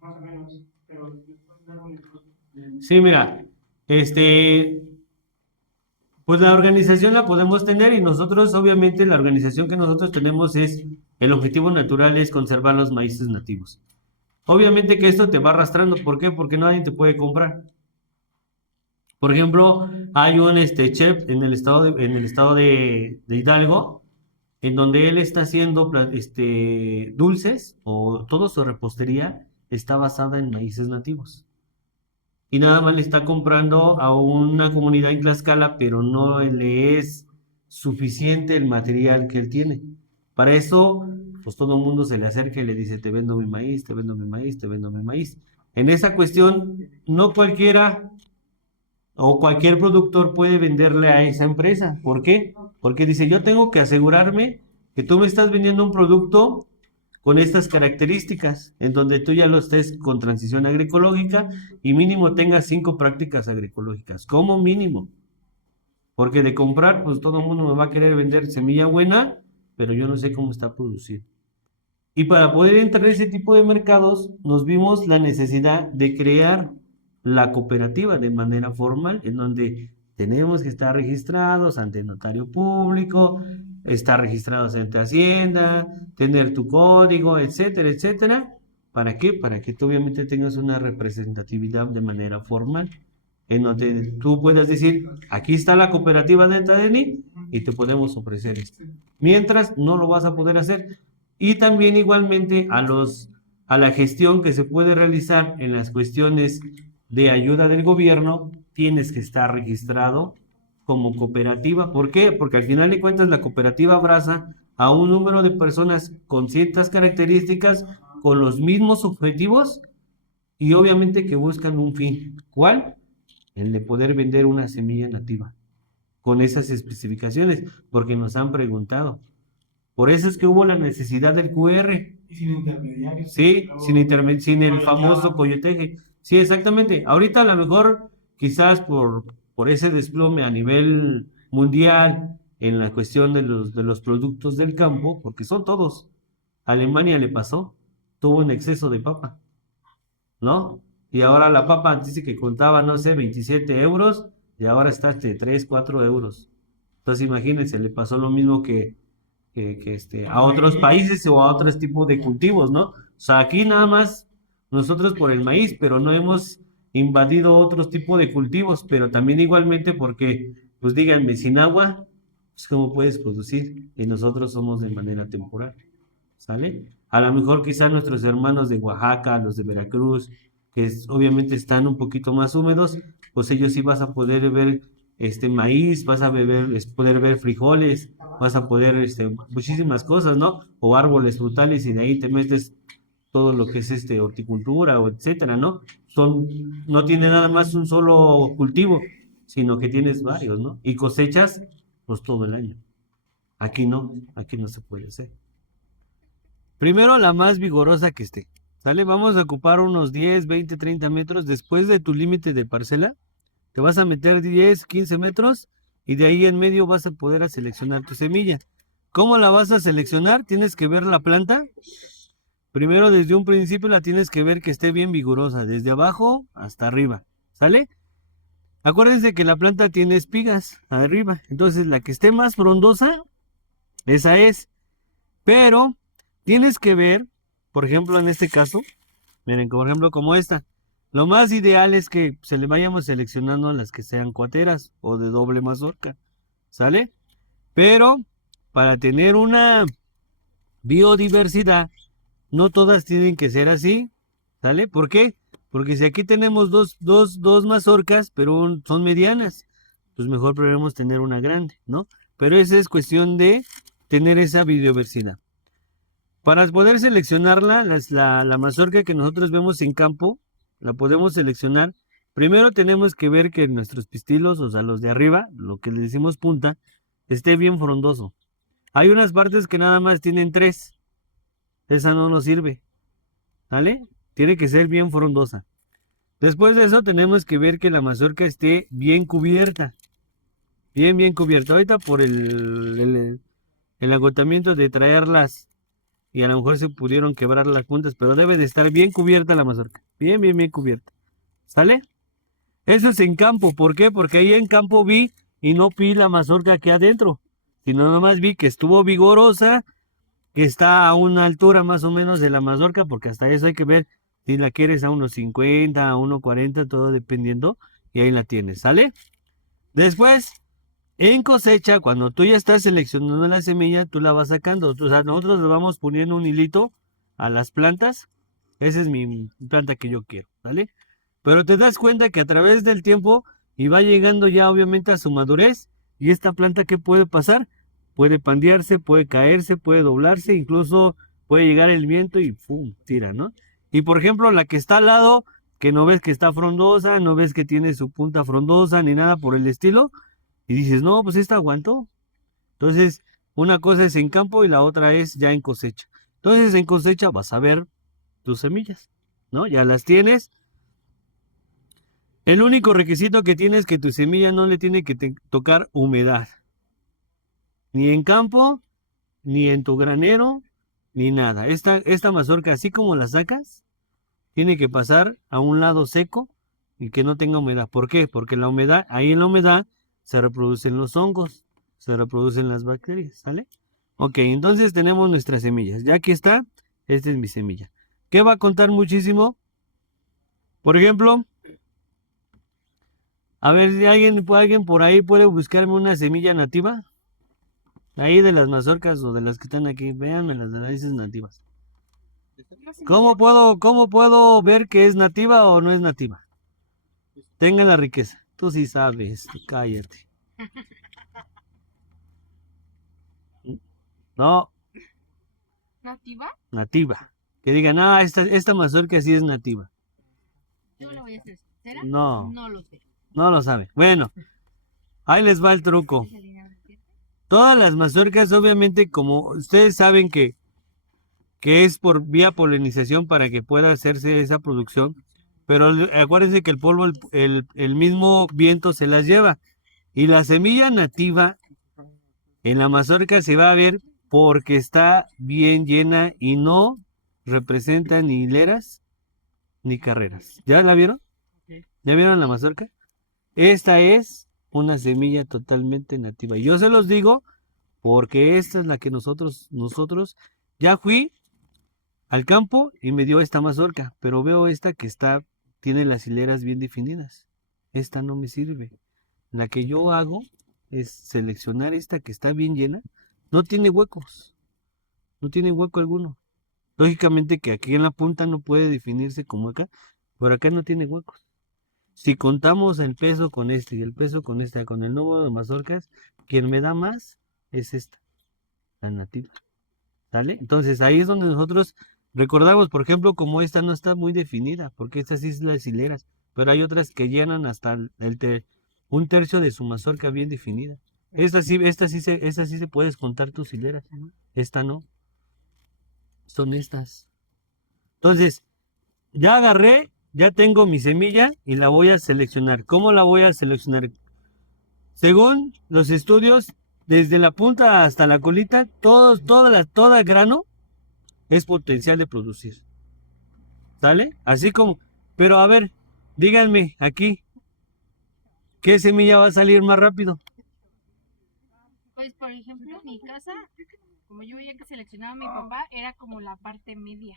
más o menos, pero... Sí, mira, pues la organización la podemos tener y nosotros, obviamente, la organización que nosotros tenemos es, el objetivo natural es conservar los maíces nativos. Obviamente que esto te va arrastrando, ¿por qué? Porque nadie te puede comprar. Por ejemplo, hay un chef en el estado de Hidalgo en donde él está haciendo dulces o toda su repostería está basada en maíces nativos. Y nada más le está comprando a una comunidad en Tlaxcala, pero no le es suficiente el material que él tiene. Para eso, pues todo el mundo se le acerca y le dice, te vendo mi maíz, te vendo mi maíz, te vendo mi maíz. En esa cuestión, no cualquiera o cualquier productor puede venderle a esa empresa. ¿Por qué? Porque dice, yo tengo que asegurarme que tú me estás vendiendo un producto con estas características, en donde tú ya lo estés con transición agroecológica y mínimo tengas 5 prácticas agroecológicas, como mínimo. Porque de comprar, pues todo el mundo me va a querer vender semilla buena, pero yo no sé cómo está producido. Y para poder entrar en ese tipo de mercados, nos vimos la necesidad de crear la cooperativa de manera formal, en donde tenemos que estar registrados ante el notario público, estar registrados ante Hacienda, tener tu código, etcétera, etcétera. ¿Para qué? Para que tú obviamente tengas una representatividad de manera formal, en donde tú puedas decir, aquí está la cooperativa de Tadeni y te podemos ofrecer esto. Mientras, no lo vas a poder hacer. Y también igualmente a la gestión que se puede realizar en las cuestiones de ayuda del gobierno, tienes que estar registrado como cooperativa. ¿Por qué? Porque al final de cuentas la cooperativa abraza a un número de personas con ciertas características, con los mismos objetivos y obviamente que buscan un fin. ¿Cuál? El de poder vender una semilla nativa con esas especificaciones, porque nos han preguntado. Por eso es que hubo la necesidad del QR. Y sin intermediarios. Sí, sin el famoso coyoteje. Sí, exactamente. Ahorita a lo mejor, quizás por ese desplome a nivel mundial en la cuestión de los productos del campo, porque son todos. Alemania le pasó, tuvo un exceso de papa, ¿no? Y ahora la papa dice que contaba, no sé, 27 euros y ahora está hasta 3, 4 euros. Entonces imagínense, le pasó lo mismo que a otros países o a otros tipos de cultivos, ¿no? O sea, aquí nada más nosotros por el maíz, pero no hemos invadido otros tipos de cultivos, pero también igualmente porque, pues díganme, sin agua, pues ¿cómo puedes producir? Y nosotros somos de manera temporal, ¿sale? A lo mejor quizás nuestros hermanos de Oaxaca, los de Veracruz, que obviamente están un poquito más húmedos, pues ellos sí vas a poder ver maíz, vas a poder ver frijoles, vas a poder muchísimas cosas, ¿no? O árboles frutales y de ahí te metes todo lo que es horticultura o etcétera, ¿no? No tiene nada más un solo cultivo, sino que tienes varios, ¿no? Y cosechas pues todo el año. Aquí no se puede hacer. Primero la más vigorosa que esté, ¿sale? Vamos a ocupar unos 10, 20, 30 metros después de tu límite de parcela. Te vas a meter 10, 15 metros y de ahí en medio vas a poder seleccionar tu semilla. ¿Cómo la vas a seleccionar? Tienes que ver la planta. Primero desde un principio la tienes que ver que esté bien vigorosa, desde abajo hasta arriba, ¿sale? Acuérdense que la planta tiene espigas arriba, entonces la que esté más frondosa, esa es. Pero tienes que ver, por ejemplo en este caso, miren, por ejemplo como esta. Lo más ideal es que se le vayamos seleccionando a las que sean cuateras o de doble mazorca, ¿sale? Pero para tener una biodiversidad, no todas tienen que ser así, ¿sale? ¿Por qué? Porque si aquí tenemos dos mazorcas, pero son medianas, pues mejor preferimos tener una grande, ¿no? Pero esa es cuestión de tener esa biodiversidad. Para poder seleccionarla, la mazorca que nosotros vemos en campo, la podemos seleccionar. Primero tenemos que ver que nuestros pistilos, o sea, los de arriba, lo que le decimos punta, esté bien frondoso. Hay unas partes que nada más tienen 3. Esa no nos sirve, ¿vale? Tiene que ser bien frondosa. Después de eso tenemos que ver que la mazorca esté bien cubierta. Bien cubierta. Ahorita por el agotamiento de traerlas y a lo mejor se pudieron quebrar las puntas, pero debe de estar bien cubierta la mazorca. Bien cubierta. ¿Sale? Eso es en campo. ¿Por qué? Porque ahí en campo vi y no vi la mazorca aquí adentro, sino nomás vi que estuvo vigorosa, que está a una altura más o menos de la mazorca, porque hasta eso hay que ver si la quieres a unos 50, a 1.40, todo dependiendo, y ahí la tienes, ¿sale? Después, En cosecha, cuando tú ya estás seleccionando la semilla, tú la vas sacando. O sea, nosotros le vamos poniendo un hilito a las plantas. Esa es mi planta que yo quiero, ¿vale? Pero te das cuenta que a través del tiempo y va llegando ya obviamente a su madurez. Y esta planta, ¿qué puede pasar? Puede pandearse, puede caerse, puede doblarse, incluso puede llegar el viento y ¡pum! Tira, ¿no? Y por ejemplo, la que está al lado, que no ves que está frondosa, no ves que tiene su punta frondosa ni nada por el estilo, y dices, no, pues esta aguantó. Entonces, una cosa es en campo y la otra es ya en cosecha. Entonces, en cosecha vas a ver tus semillas, ¿no? Ya las tienes. El único requisito que tienes es que tu semilla no le tiene que tocar humedad. Ni en campo, ni en tu granero, ni nada. Esta mazorca, así como la sacas, tiene que pasar a un lado seco y que no tenga humedad. ¿Por qué? Porque la humedad, ahí en la humedad se reproducen los hongos, se reproducen las bacterias, ¿sale? Ok, entonces tenemos nuestras semillas. Ya aquí está, esta es mi semilla. ¿Qué va a contar muchísimo? Por ejemplo, a ver si alguien por ahí puede buscarme una semilla nativa. Ahí de las mazorcas o de las que están aquí, véanme las de raíces nativas. ¿Cómo puedo ver que es nativa o no es nativa? Tenga la riqueza. Tú sí sabes, cállate. No, ¿Nativa? nativa. Que digan, esta mazorca sí es nativa. Yo lo voy a hacer. ¿Será? No, No lo sé. no lo sabe. Bueno, ahí les va el truco. Todas las mazorcas, obviamente, como ustedes saben que es por vía polinización para que pueda hacerse esa producción, pero acuérdense que el polvo, el mismo viento se las lleva. Y la semilla nativa en la mazorca se va a ver porque está bien llena y no representa ni hileras ni carreras. ¿Ya la vieron? ¿Ya vieron la mazorca? Esta es una semilla totalmente nativa. Y yo se los digo porque esta es la que nosotros ya fui al campo y me dio esta mazorca, pero veo esta que tiene las hileras bien definidas. Esta no me sirve. La que yo hago es seleccionar esta que está bien llena. No tiene huecos. No tiene hueco alguno. Lógicamente que aquí en la punta no puede definirse como acá, pero acá no tiene huecos. Si contamos el peso con este y el peso con esta, con el número de mazorcas, quien me da más es esta, la nativa. ¿Sale? Entonces ahí es donde nosotros recordamos, por ejemplo, como esta no está muy definida, porque estas sí son las hileras, pero hay otras que llenan hasta un tercio de su mazorca bien definida. Esta sí se puedes contar tus hileras, esta no. Son estas. Entonces, ya agarré, ya tengo mi semilla y la voy a seleccionar. ¿Cómo la voy a seleccionar? Según los estudios, desde la punta hasta la colita, toda grano es potencial de producir. ¿Sale? Así como, pero a ver, díganme aquí, ¿qué semilla va a salir más rápido? Pues, por ejemplo, en mi casa, como yo veía que seleccionaba a mi papá, era como la parte media.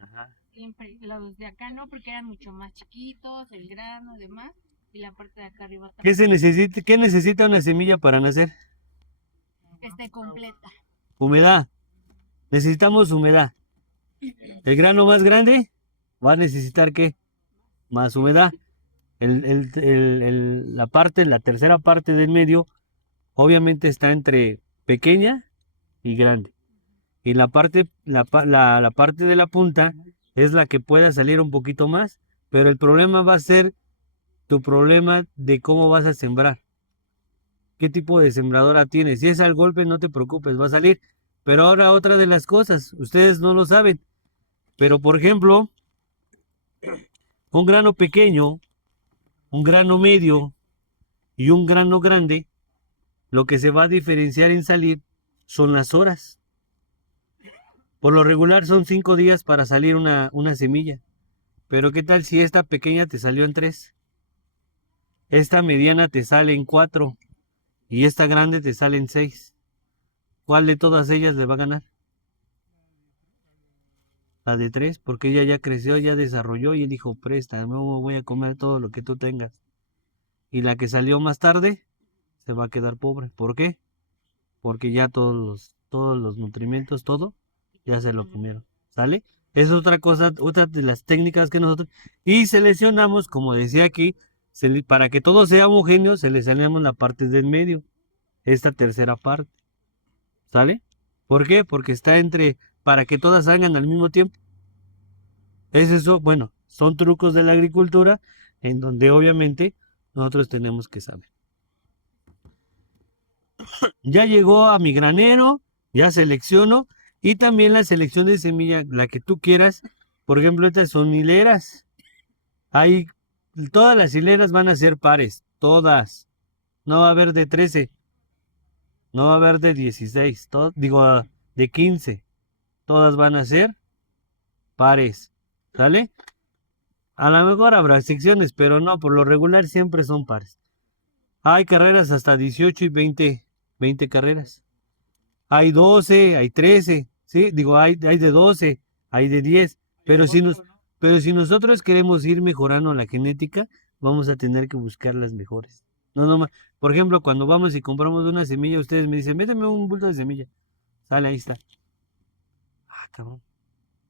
Ajá. Siempre, los de acá no, porque eran mucho más chiquitos, el grano, demás, y la parte de acá arriba ¿Qué necesita una semilla para nacer? que esté completa. Humedad. Necesitamos humedad. El grano más grande va a necesitar ¿qué? Más humedad. La tercera parte del medio, obviamente está entre pequeña y grande. Y la parte de la punta es la que pueda salir un poquito más, pero el problema va a ser tu problema de cómo vas a sembrar. ¿Qué tipo de sembradora tienes? Si es al golpe, no te preocupes, va a salir. Pero ahora otra de las cosas, ustedes no lo saben, pero por ejemplo, un grano pequeño, un grano medio y un grano grande, lo que se va a diferenciar en salir son las horas. Por lo regular son 5 días para salir una semilla. Pero ¿qué tal si esta pequeña te salió en 3? Esta mediana te sale en 4 y esta grande te sale en 6. ¿Cuál de todas ellas le va a ganar? La de 3, porque ella ya creció, ya desarrolló y él dijo, presta, no voy a comer todo lo que tú tengas. Y la que salió más tarde, se va a quedar pobre. ¿Por qué? Porque ya todos los nutrimentos, todo, ya se lo comieron. ¿Sale? Es otra cosa, otra de las técnicas que nosotros... Y seleccionamos, como decía aquí, para que todo sea homogéneo, seleccionamos la parte del medio. Esta tercera parte. ¿Sale? ¿Por qué? Porque está para que todas salgan al mismo tiempo. Es eso, bueno, son trucos de la agricultura en donde obviamente nosotros tenemos que saber. Ya llegó a mi granero, ya selecciono y también la selección de semilla, la que tú quieras. Por ejemplo, estas son hileras. Todas las hileras van a ser pares, todas. No va a haber de 13, no va a haber de 16, de 15. Todas van a ser pares, ¿sale? A lo mejor habrá secciones, pero no, por lo regular siempre son pares. Hay carreras hasta 18 y 20 carreras. Hay 12, hay 13, ¿sí? Hay de 12, hay de 10, pero si nosotros queremos ir mejorando la genética, vamos a tener que buscar las mejores. No más. Por ejemplo, cuando vamos y compramos una semilla, ustedes me dicen, méteme un bulto de semilla. Sale, ahí está. Ah, cabrón.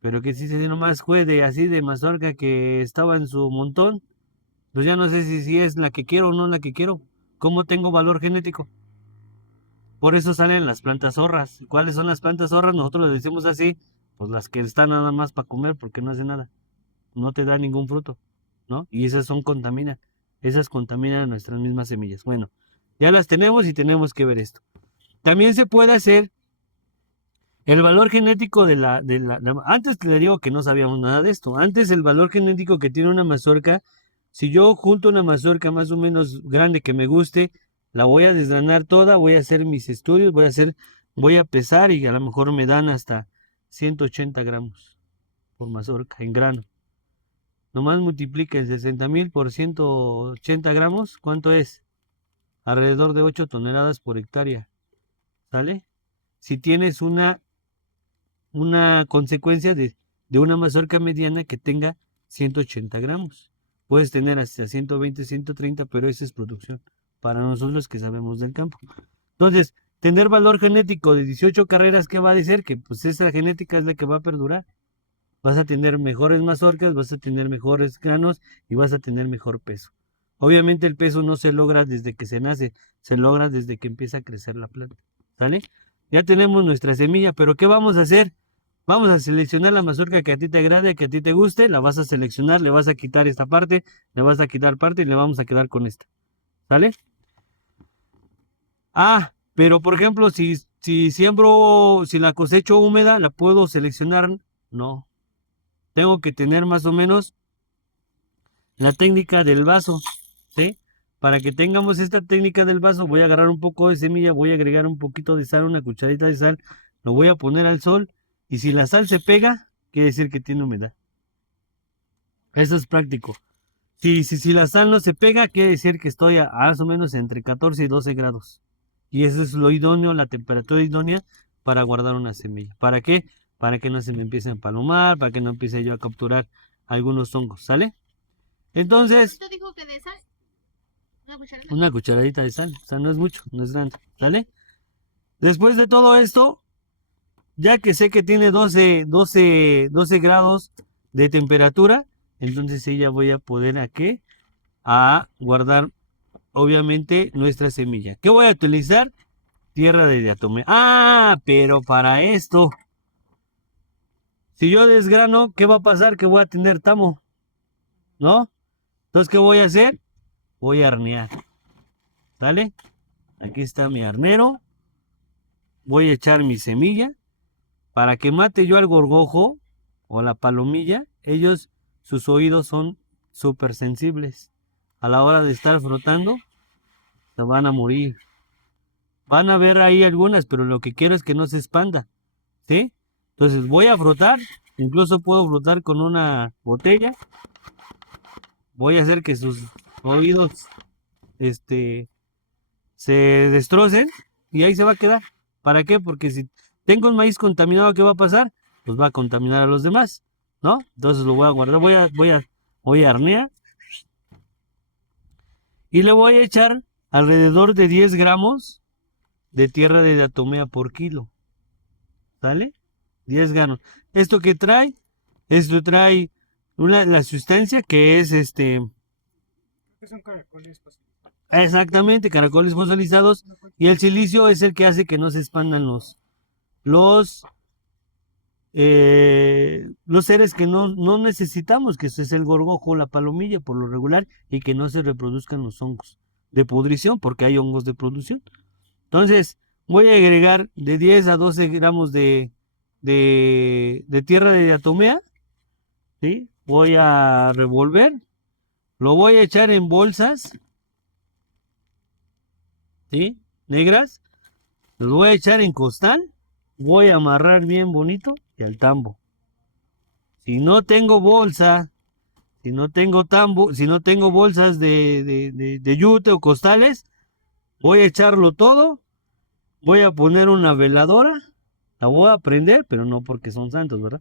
Pero que si nomás fue así de mazorca que estaba en su montón, pues ya no sé si es la que quiero o no la que quiero. ¿Cómo tengo valor genético? Por eso salen las plantas zorras. ¿Cuáles son las plantas zorras? Nosotros les decimos así, pues las que están nada más para comer porque no hacen nada. No te da ningún fruto, ¿no? Y esas contaminan. Esas contaminan nuestras mismas semillas. Bueno, ya las tenemos y tenemos que ver esto. También se puede hacer el valor genético antes le digo que no sabíamos nada de esto. Antes el valor genético que tiene una mazorca, si yo junto una mazorca más o menos grande que me guste, la voy a desgranar toda, voy a hacer mis estudios, voy a pesar y a lo mejor me dan hasta 180 gramos por mazorca en grano. Nomás multipliquen 60,000 por 180 gramos, ¿cuánto es? Alrededor de 8 toneladas por hectárea. ¿Sale? Si tienes una consecuencia de una mazorca mediana que tenga 180 gramos. Puedes tener hasta 120, 130, pero esa es producción para nosotros que sabemos del campo. Entonces, tener valor genético de 18 carreras, ¿qué va a decir? Que pues esa genética es la que va a perdurar. Vas a tener mejores mazorcas, vas a tener mejores granos y vas a tener mejor peso. Obviamente el peso no se logra desde que se nace, se logra desde que empieza a crecer la planta. ¿Sale? Ya tenemos nuestra semilla, pero ¿qué vamos a hacer? Vamos a seleccionar la mazorca que a ti te agrade, que a ti te guste, la vas a seleccionar, le vas a quitar esta parte, le vas a quitar parte y le vamos a quedar con esta. ¿Sale? Ah, pero por ejemplo, si la cosecho húmeda, ¿la puedo seleccionar? No. Tengo que tener más o menos la técnica del vaso, ¿sí? Para que tengamos esta técnica del vaso, voy a agarrar un poco de semilla, voy a agregar un poquito de sal, una cucharadita de sal, lo voy a poner al sol, y si la sal se pega, quiere decir que tiene humedad. Eso es práctico. Si la sal no se pega, quiere decir que estoy a más o menos entre 14 y 12 grados. Y eso es lo idóneo, la temperatura idónea para guardar una semilla. ¿Para qué? Para que no se me empiece a empalomar, para que no empiece yo a capturar algunos hongos, ¿sale? Entonces... ¿Cuánto dijo que de sal? Una cucharadita de sal, o sea, no es mucho, no es grande, ¿sale? Después de todo esto, ya que sé que tiene 12 grados de temperatura, entonces sí ya voy a poder a guardar, obviamente, nuestra semilla. ¿Qué voy a utilizar? Tierra de diatomea. Ah, pero para esto, si yo desgrano, ¿qué va a pasar? Que voy a tener tamo, ¿no? Entonces, ¿qué voy a hacer? Voy a arnear. ¿Sale? Aquí está mi arnero. Voy a echar mi semilla. Para que mate yo al gorgojo o la palomilla, sus oídos son súper sensibles. A la hora de estar frotando, se van a morir. Van a ver ahí algunas, pero lo que quiero es que no se expanda. ¿Sí? Entonces voy a frotar. Incluso puedo frotar con una botella. Voy a hacer que sus oídos se destrocen y ahí se va a quedar. ¿Para qué? Porque si tengo un maíz contaminado, ¿qué va a pasar? Pues va a contaminar a los demás, ¿no? Entonces lo voy a guardar, voy a arnear y le voy a echar alrededor de 10 gramos de tierra de diatomea por kilo. ¿Sale? 10 gramos. ¿Esto qué trae? Esto trae la sustancia que es Que son caracoles, pues. exactamente, caracoles fosilizados, y el silicio es el que hace que no se expandan los seres que no necesitamos, que ese es el gorgojo, la palomilla por lo regular, y que no se reproduzcan los hongos de pudrición, porque hay hongos de producción. Entonces, voy a agregar de 10 a 12 gramos de tierra de diatomea, ¿sí? Voy a revolver, lo voy a echar en bolsas, ¿sí? Negras, lo voy a echar en costal, voy a amarrar bien bonito y al tambo. Si no tengo bolsa, si no tengo tambo, si no tengo bolsas de yute o costales, voy a echarlo todo, voy a poner una veladora, la voy a prender, pero no porque son santos, ¿verdad?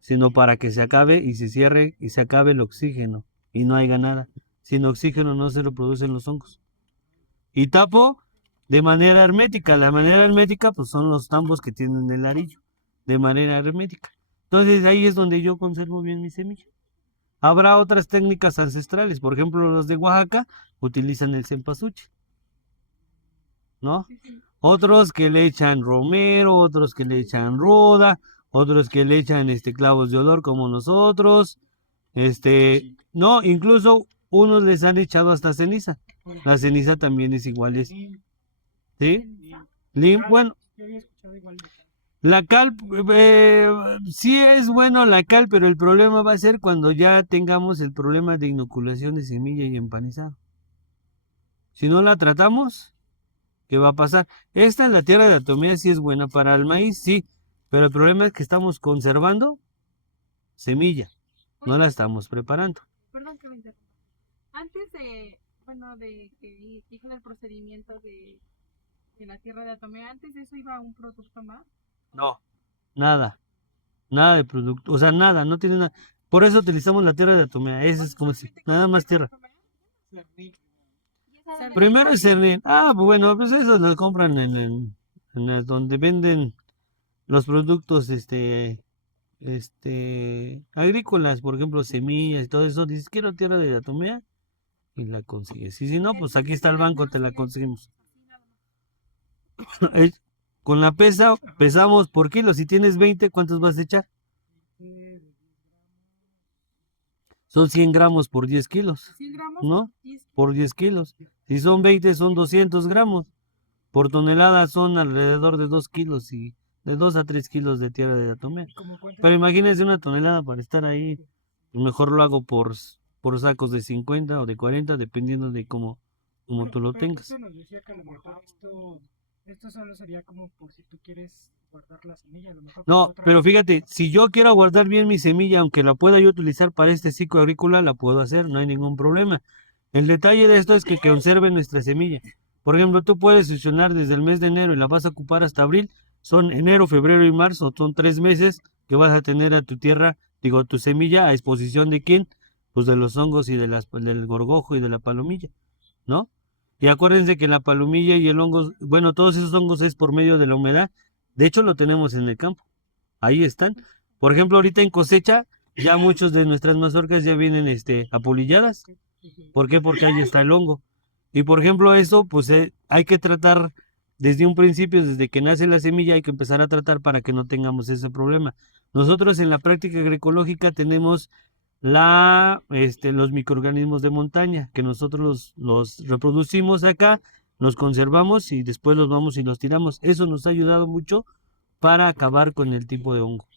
Sino para que se acabe y se cierre y se acabe el oxígeno y no haya nada. Sin oxígeno no se reproducen los hongos. Y tapo de manera hermética. La manera hermética pues son los tambos que tienen el arillo, de manera hermética. Entonces ahí es donde yo conservo bien mi semilla. Habrá otras técnicas ancestrales, por ejemplo los de Oaxaca utilizan el cempasúchil, ¿no? Otros que le echan romero, otros que le echan ruda, otros que le echan clavos de olor como nosotros, no, incluso unos les han echado hasta ceniza. La ceniza también es igual, ¿sí? Bueno, Yo había escuchado igual de cal. la cal, sí es bueno la cal, pero el problema va a ser cuando ya tengamos el problema de inoculación de semilla y empanizado. Si no la tratamos, ¿qué va a pasar? La tierra de diatomea sí es buena para el maíz, sí, pero el problema es que estamos conservando semilla, no la estamos preparando. Perdón que me interrumpa. Antes de, bueno, de que dijo del procedimiento de la tierra de atomea, antes de eso iba un producto más. No, nada de producto, o sea, nada, no tiene nada. Por eso utilizamos la tierra de diatomea, esa es como si, nada más tierra. Primero es cernil. Ah, bueno, pues eso lo compran en donde venden los productos agrícolas, por ejemplo, semillas y todo eso. Dices, quiero tierra de diatomea y la consigues. Y si no, pues aquí está el banco, te la conseguimos. Con la pesamos por kilo. Si tienes 20, ¿cuántos vas a echar? Son 100 gramos por 10 kilos, 100 gramos, ¿no? 10. Por 10 kilos. Si son 20, son 200 gramos. Por tonelada son alrededor de 2 kilos y de 2 a 3 kilos de tierra de diatomea. Pero imagínense una tonelada para estar ahí. Mejor lo hago por sacos de 50 o de 40, dependiendo de cómo tú lo tengas. Usted nos decía que a lo mejor esto solo sería como por si tú quieres guardar la semilla. A lo mejor No, pero fíjate, si yo quiero guardar bien mi semilla, aunque la pueda yo utilizar para este ciclo agrícola, la puedo hacer, no hay ningún problema. El detalle de esto es que conserve nuestra semilla. Por ejemplo, tú puedes seleccionar desde el mes de enero y la vas a ocupar hasta abril. Son enero, febrero y marzo, son 3 meses que vas a tener a tu tierra, tu semilla a exposición de quién, pues de los hongos y del gorgojo y de la palomilla, ¿no? Y acuérdense que la palomilla y el hongo, bueno, todos esos hongos es por medio de la humedad. De hecho, lo tenemos en el campo. Ahí están. Por ejemplo, ahorita en cosecha, ya muchos de nuestras mazorcas ya vienen apolilladas. ¿Por qué? Porque ahí está el hongo. Y por ejemplo, eso, pues hay que tratar desde un principio, desde que nace la semilla, hay que empezar a tratar para que no tengamos ese problema. Nosotros en la práctica agroecológica tenemos los microorganismos de montaña, que nosotros los reproducimos acá, los conservamos y después los vamos y los tiramos. Eso nos ha ayudado mucho para acabar con el tipo de hongo,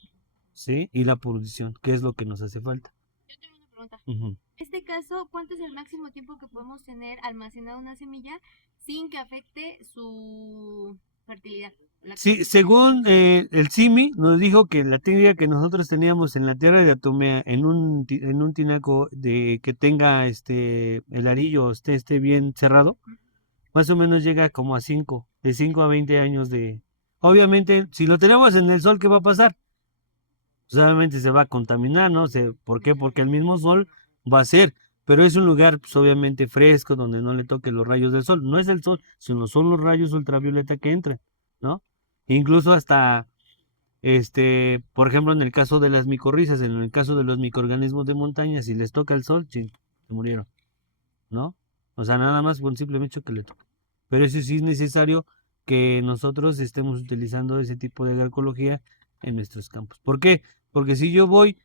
¿sí? Y la producción, que es lo que nos hace falta. Yo tengo una pregunta. Uh-huh. En este caso, ¿cuánto es el máximo tiempo que podemos tener almacenada una semilla sin que afecte su fertilidad? Sí, según el CIMI nos dijo que la técnica que nosotros teníamos en la tierra de diatomea, en un tinaco que tenga el arillo esté bien cerrado, más o menos llega como de 5 a 20 años de... Obviamente, si lo tenemos en el sol, ¿qué va a pasar? Pues obviamente se va a contaminar, ¿no? ¿Por qué? Porque el mismo sol va a hacer. pero es un lugar pues, obviamente fresco, donde no le toque los rayos del sol. No es el sol, sino son los rayos ultravioleta que entran, ¿no? Incluso hasta, por ejemplo, en el caso de las micorrizas, en el caso de los microorganismos de montaña, si les toca el sol, chin, se murieron, ¿no? O sea, nada más por un simple hecho que le toca. Pero eso sí es necesario que nosotros estemos utilizando ese tipo de agroecología en nuestros campos. ¿Por qué? Porque si yo voy,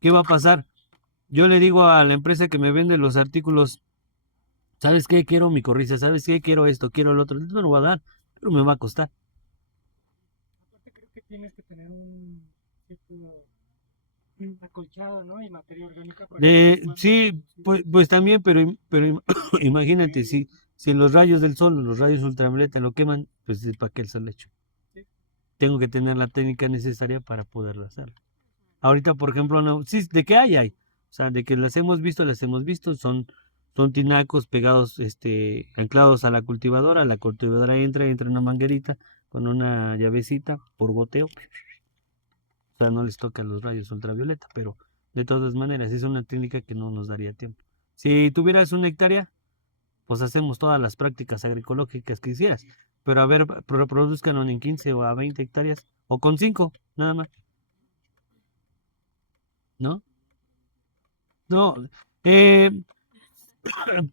¿qué va a pasar? Yo le digo a la empresa que me vende los artículos, ¿sabes qué? Quiero micorriza, ¿sabes qué? Quiero esto, quiero el otro. No me lo va a dar, pero me va a costar. Aparte creo que tienes que tener un cierto acolchado, ¿no? Y materia orgánica para Sí, pues también, pero imagínate, si los rayos del sol, los rayos ultravioleta lo queman, pues ¿para qué el sol hecho? Tengo que tener la técnica necesaria para poderlo hacer. Ahorita, por ejemplo, no, sí, de que hay. O sea, de que las hemos visto, son tinacos pegados, anclados a la cultivadora entra en una manguerita con una llavecita por goteo. O sea, no les toca los rayos ultravioleta, pero de todas maneras es una técnica que no nos daría tiempo. Si tuvieras una hectárea, pues hacemos todas las prácticas agroecológicas que quisieras, pero a ver, produzcan en 15 o a 20 hectáreas, o con 5, nada más. ¿No? No,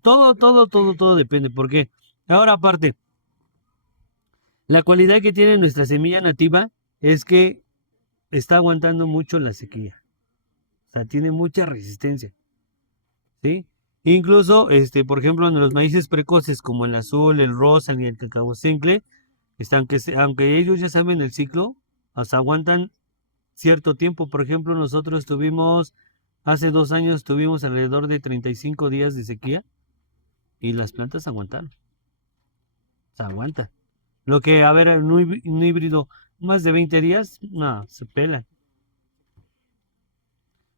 todo depende, porque ahora aparte, la cualidad que tiene nuestra semilla nativa es que está aguantando mucho la sequía. O sea, tiene mucha resistencia. ¿Sí? Incluso, por ejemplo, en los maíces precoces como el azul, el rosa y el cacao simple, aunque ellos ya saben el ciclo, hasta aguantan cierto tiempo. Por ejemplo, nosotros hace 2 años tuvimos alrededor de 35 días de sequía y las plantas aguantaron. Se aguantan. Lo que, a ver, un híbrido más de 20 días, no, se pelan.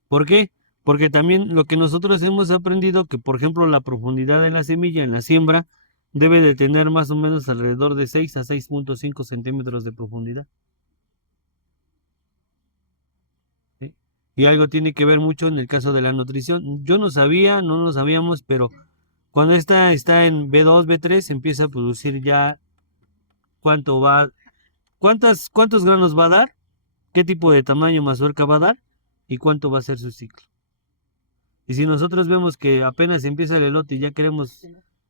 ¿Por qué? Porque también lo que nosotros hemos aprendido, que por ejemplo la profundidad de la semilla en la siembra debe de tener más o menos alrededor de 6 a 6.5 centímetros de profundidad. ¿Sí? Y algo tiene que ver mucho en el caso de la nutrición. Yo no lo sabíamos, pero cuando esta está en B2, B3, empieza a producir ya cuántos granos va a dar, qué tipo de tamaño mazorca va a dar y cuánto va a ser su ciclo. Y si nosotros vemos que apenas empieza el elote y ya queremos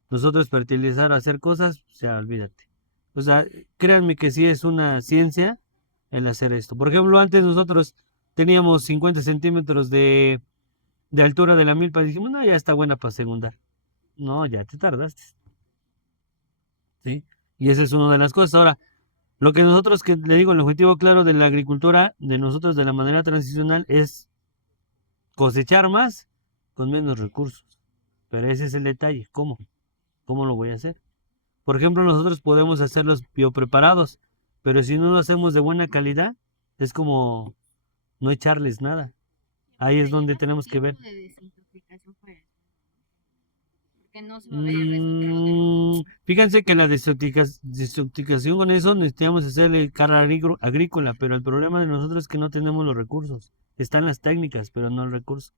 nosotros fertilizar, hacer cosas, o sea, olvídate. O sea, créanme que sí es una ciencia el hacer esto. Por ejemplo, antes nosotros teníamos 50 centímetros de altura de la milpa y dijimos, no, ya está buena para segundar. No, ya te tardaste. ¿Sí? Y esa es una de las cosas. Ahora, lo que nosotros, que le digo, el objetivo claro de la agricultura, de nosotros de la manera transicional, es cosechar más con menos recursos. Pero ese es el detalle. ¿Cómo? ¿Cómo lo voy a hacer? Por ejemplo, nosotros podemos hacer los biopreparados, pero si no lo hacemos de buena calidad, es como no echarles nada. Ahí es donde tenemos que ver. Fíjense que la desertificación con eso necesitamos hacerle cara agrícola, pero el problema de nosotros es que no tenemos los recursos. Están las técnicas, pero no el recurso.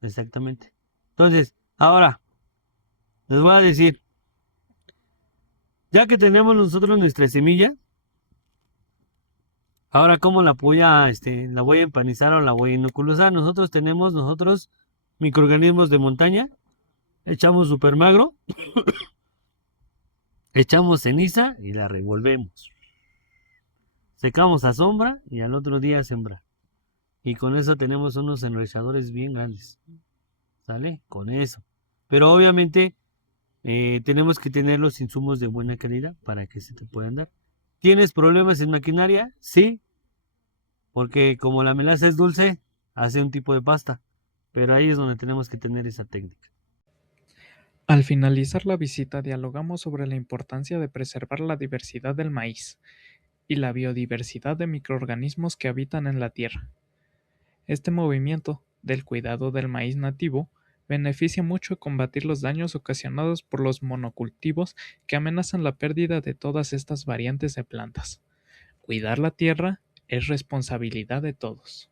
Exactamente. Entonces, ahora, les voy a decir, ya que tenemos nosotros nuestra semilla, ahora cómo la voy a empanizar o la voy a inoculizar. Nosotros tenemos microorganismos de montaña, echamos super magro, echamos ceniza y la revolvemos. Secamos a sombra y al otro día sembrar. Y con eso tenemos unos enraizadores bien grandes. ¿Sale? Con eso. Pero obviamente tenemos que tener los insumos de buena calidad para que se te puedan dar. ¿Tienes problemas en maquinaria? Sí. Porque como la melaza es dulce, hace un tipo de pasta. Pero ahí es donde tenemos que tener esa técnica. Al finalizar la visita dialogamos sobre la importancia de preservar la diversidad del maíz y la biodiversidad de microorganismos que habitan en la tierra. Este movimiento del cuidado del maíz nativo beneficia mucho a combatir los daños ocasionados por los monocultivos que amenazan la pérdida de todas estas variantes de plantas. Cuidar la tierra es responsabilidad de todos.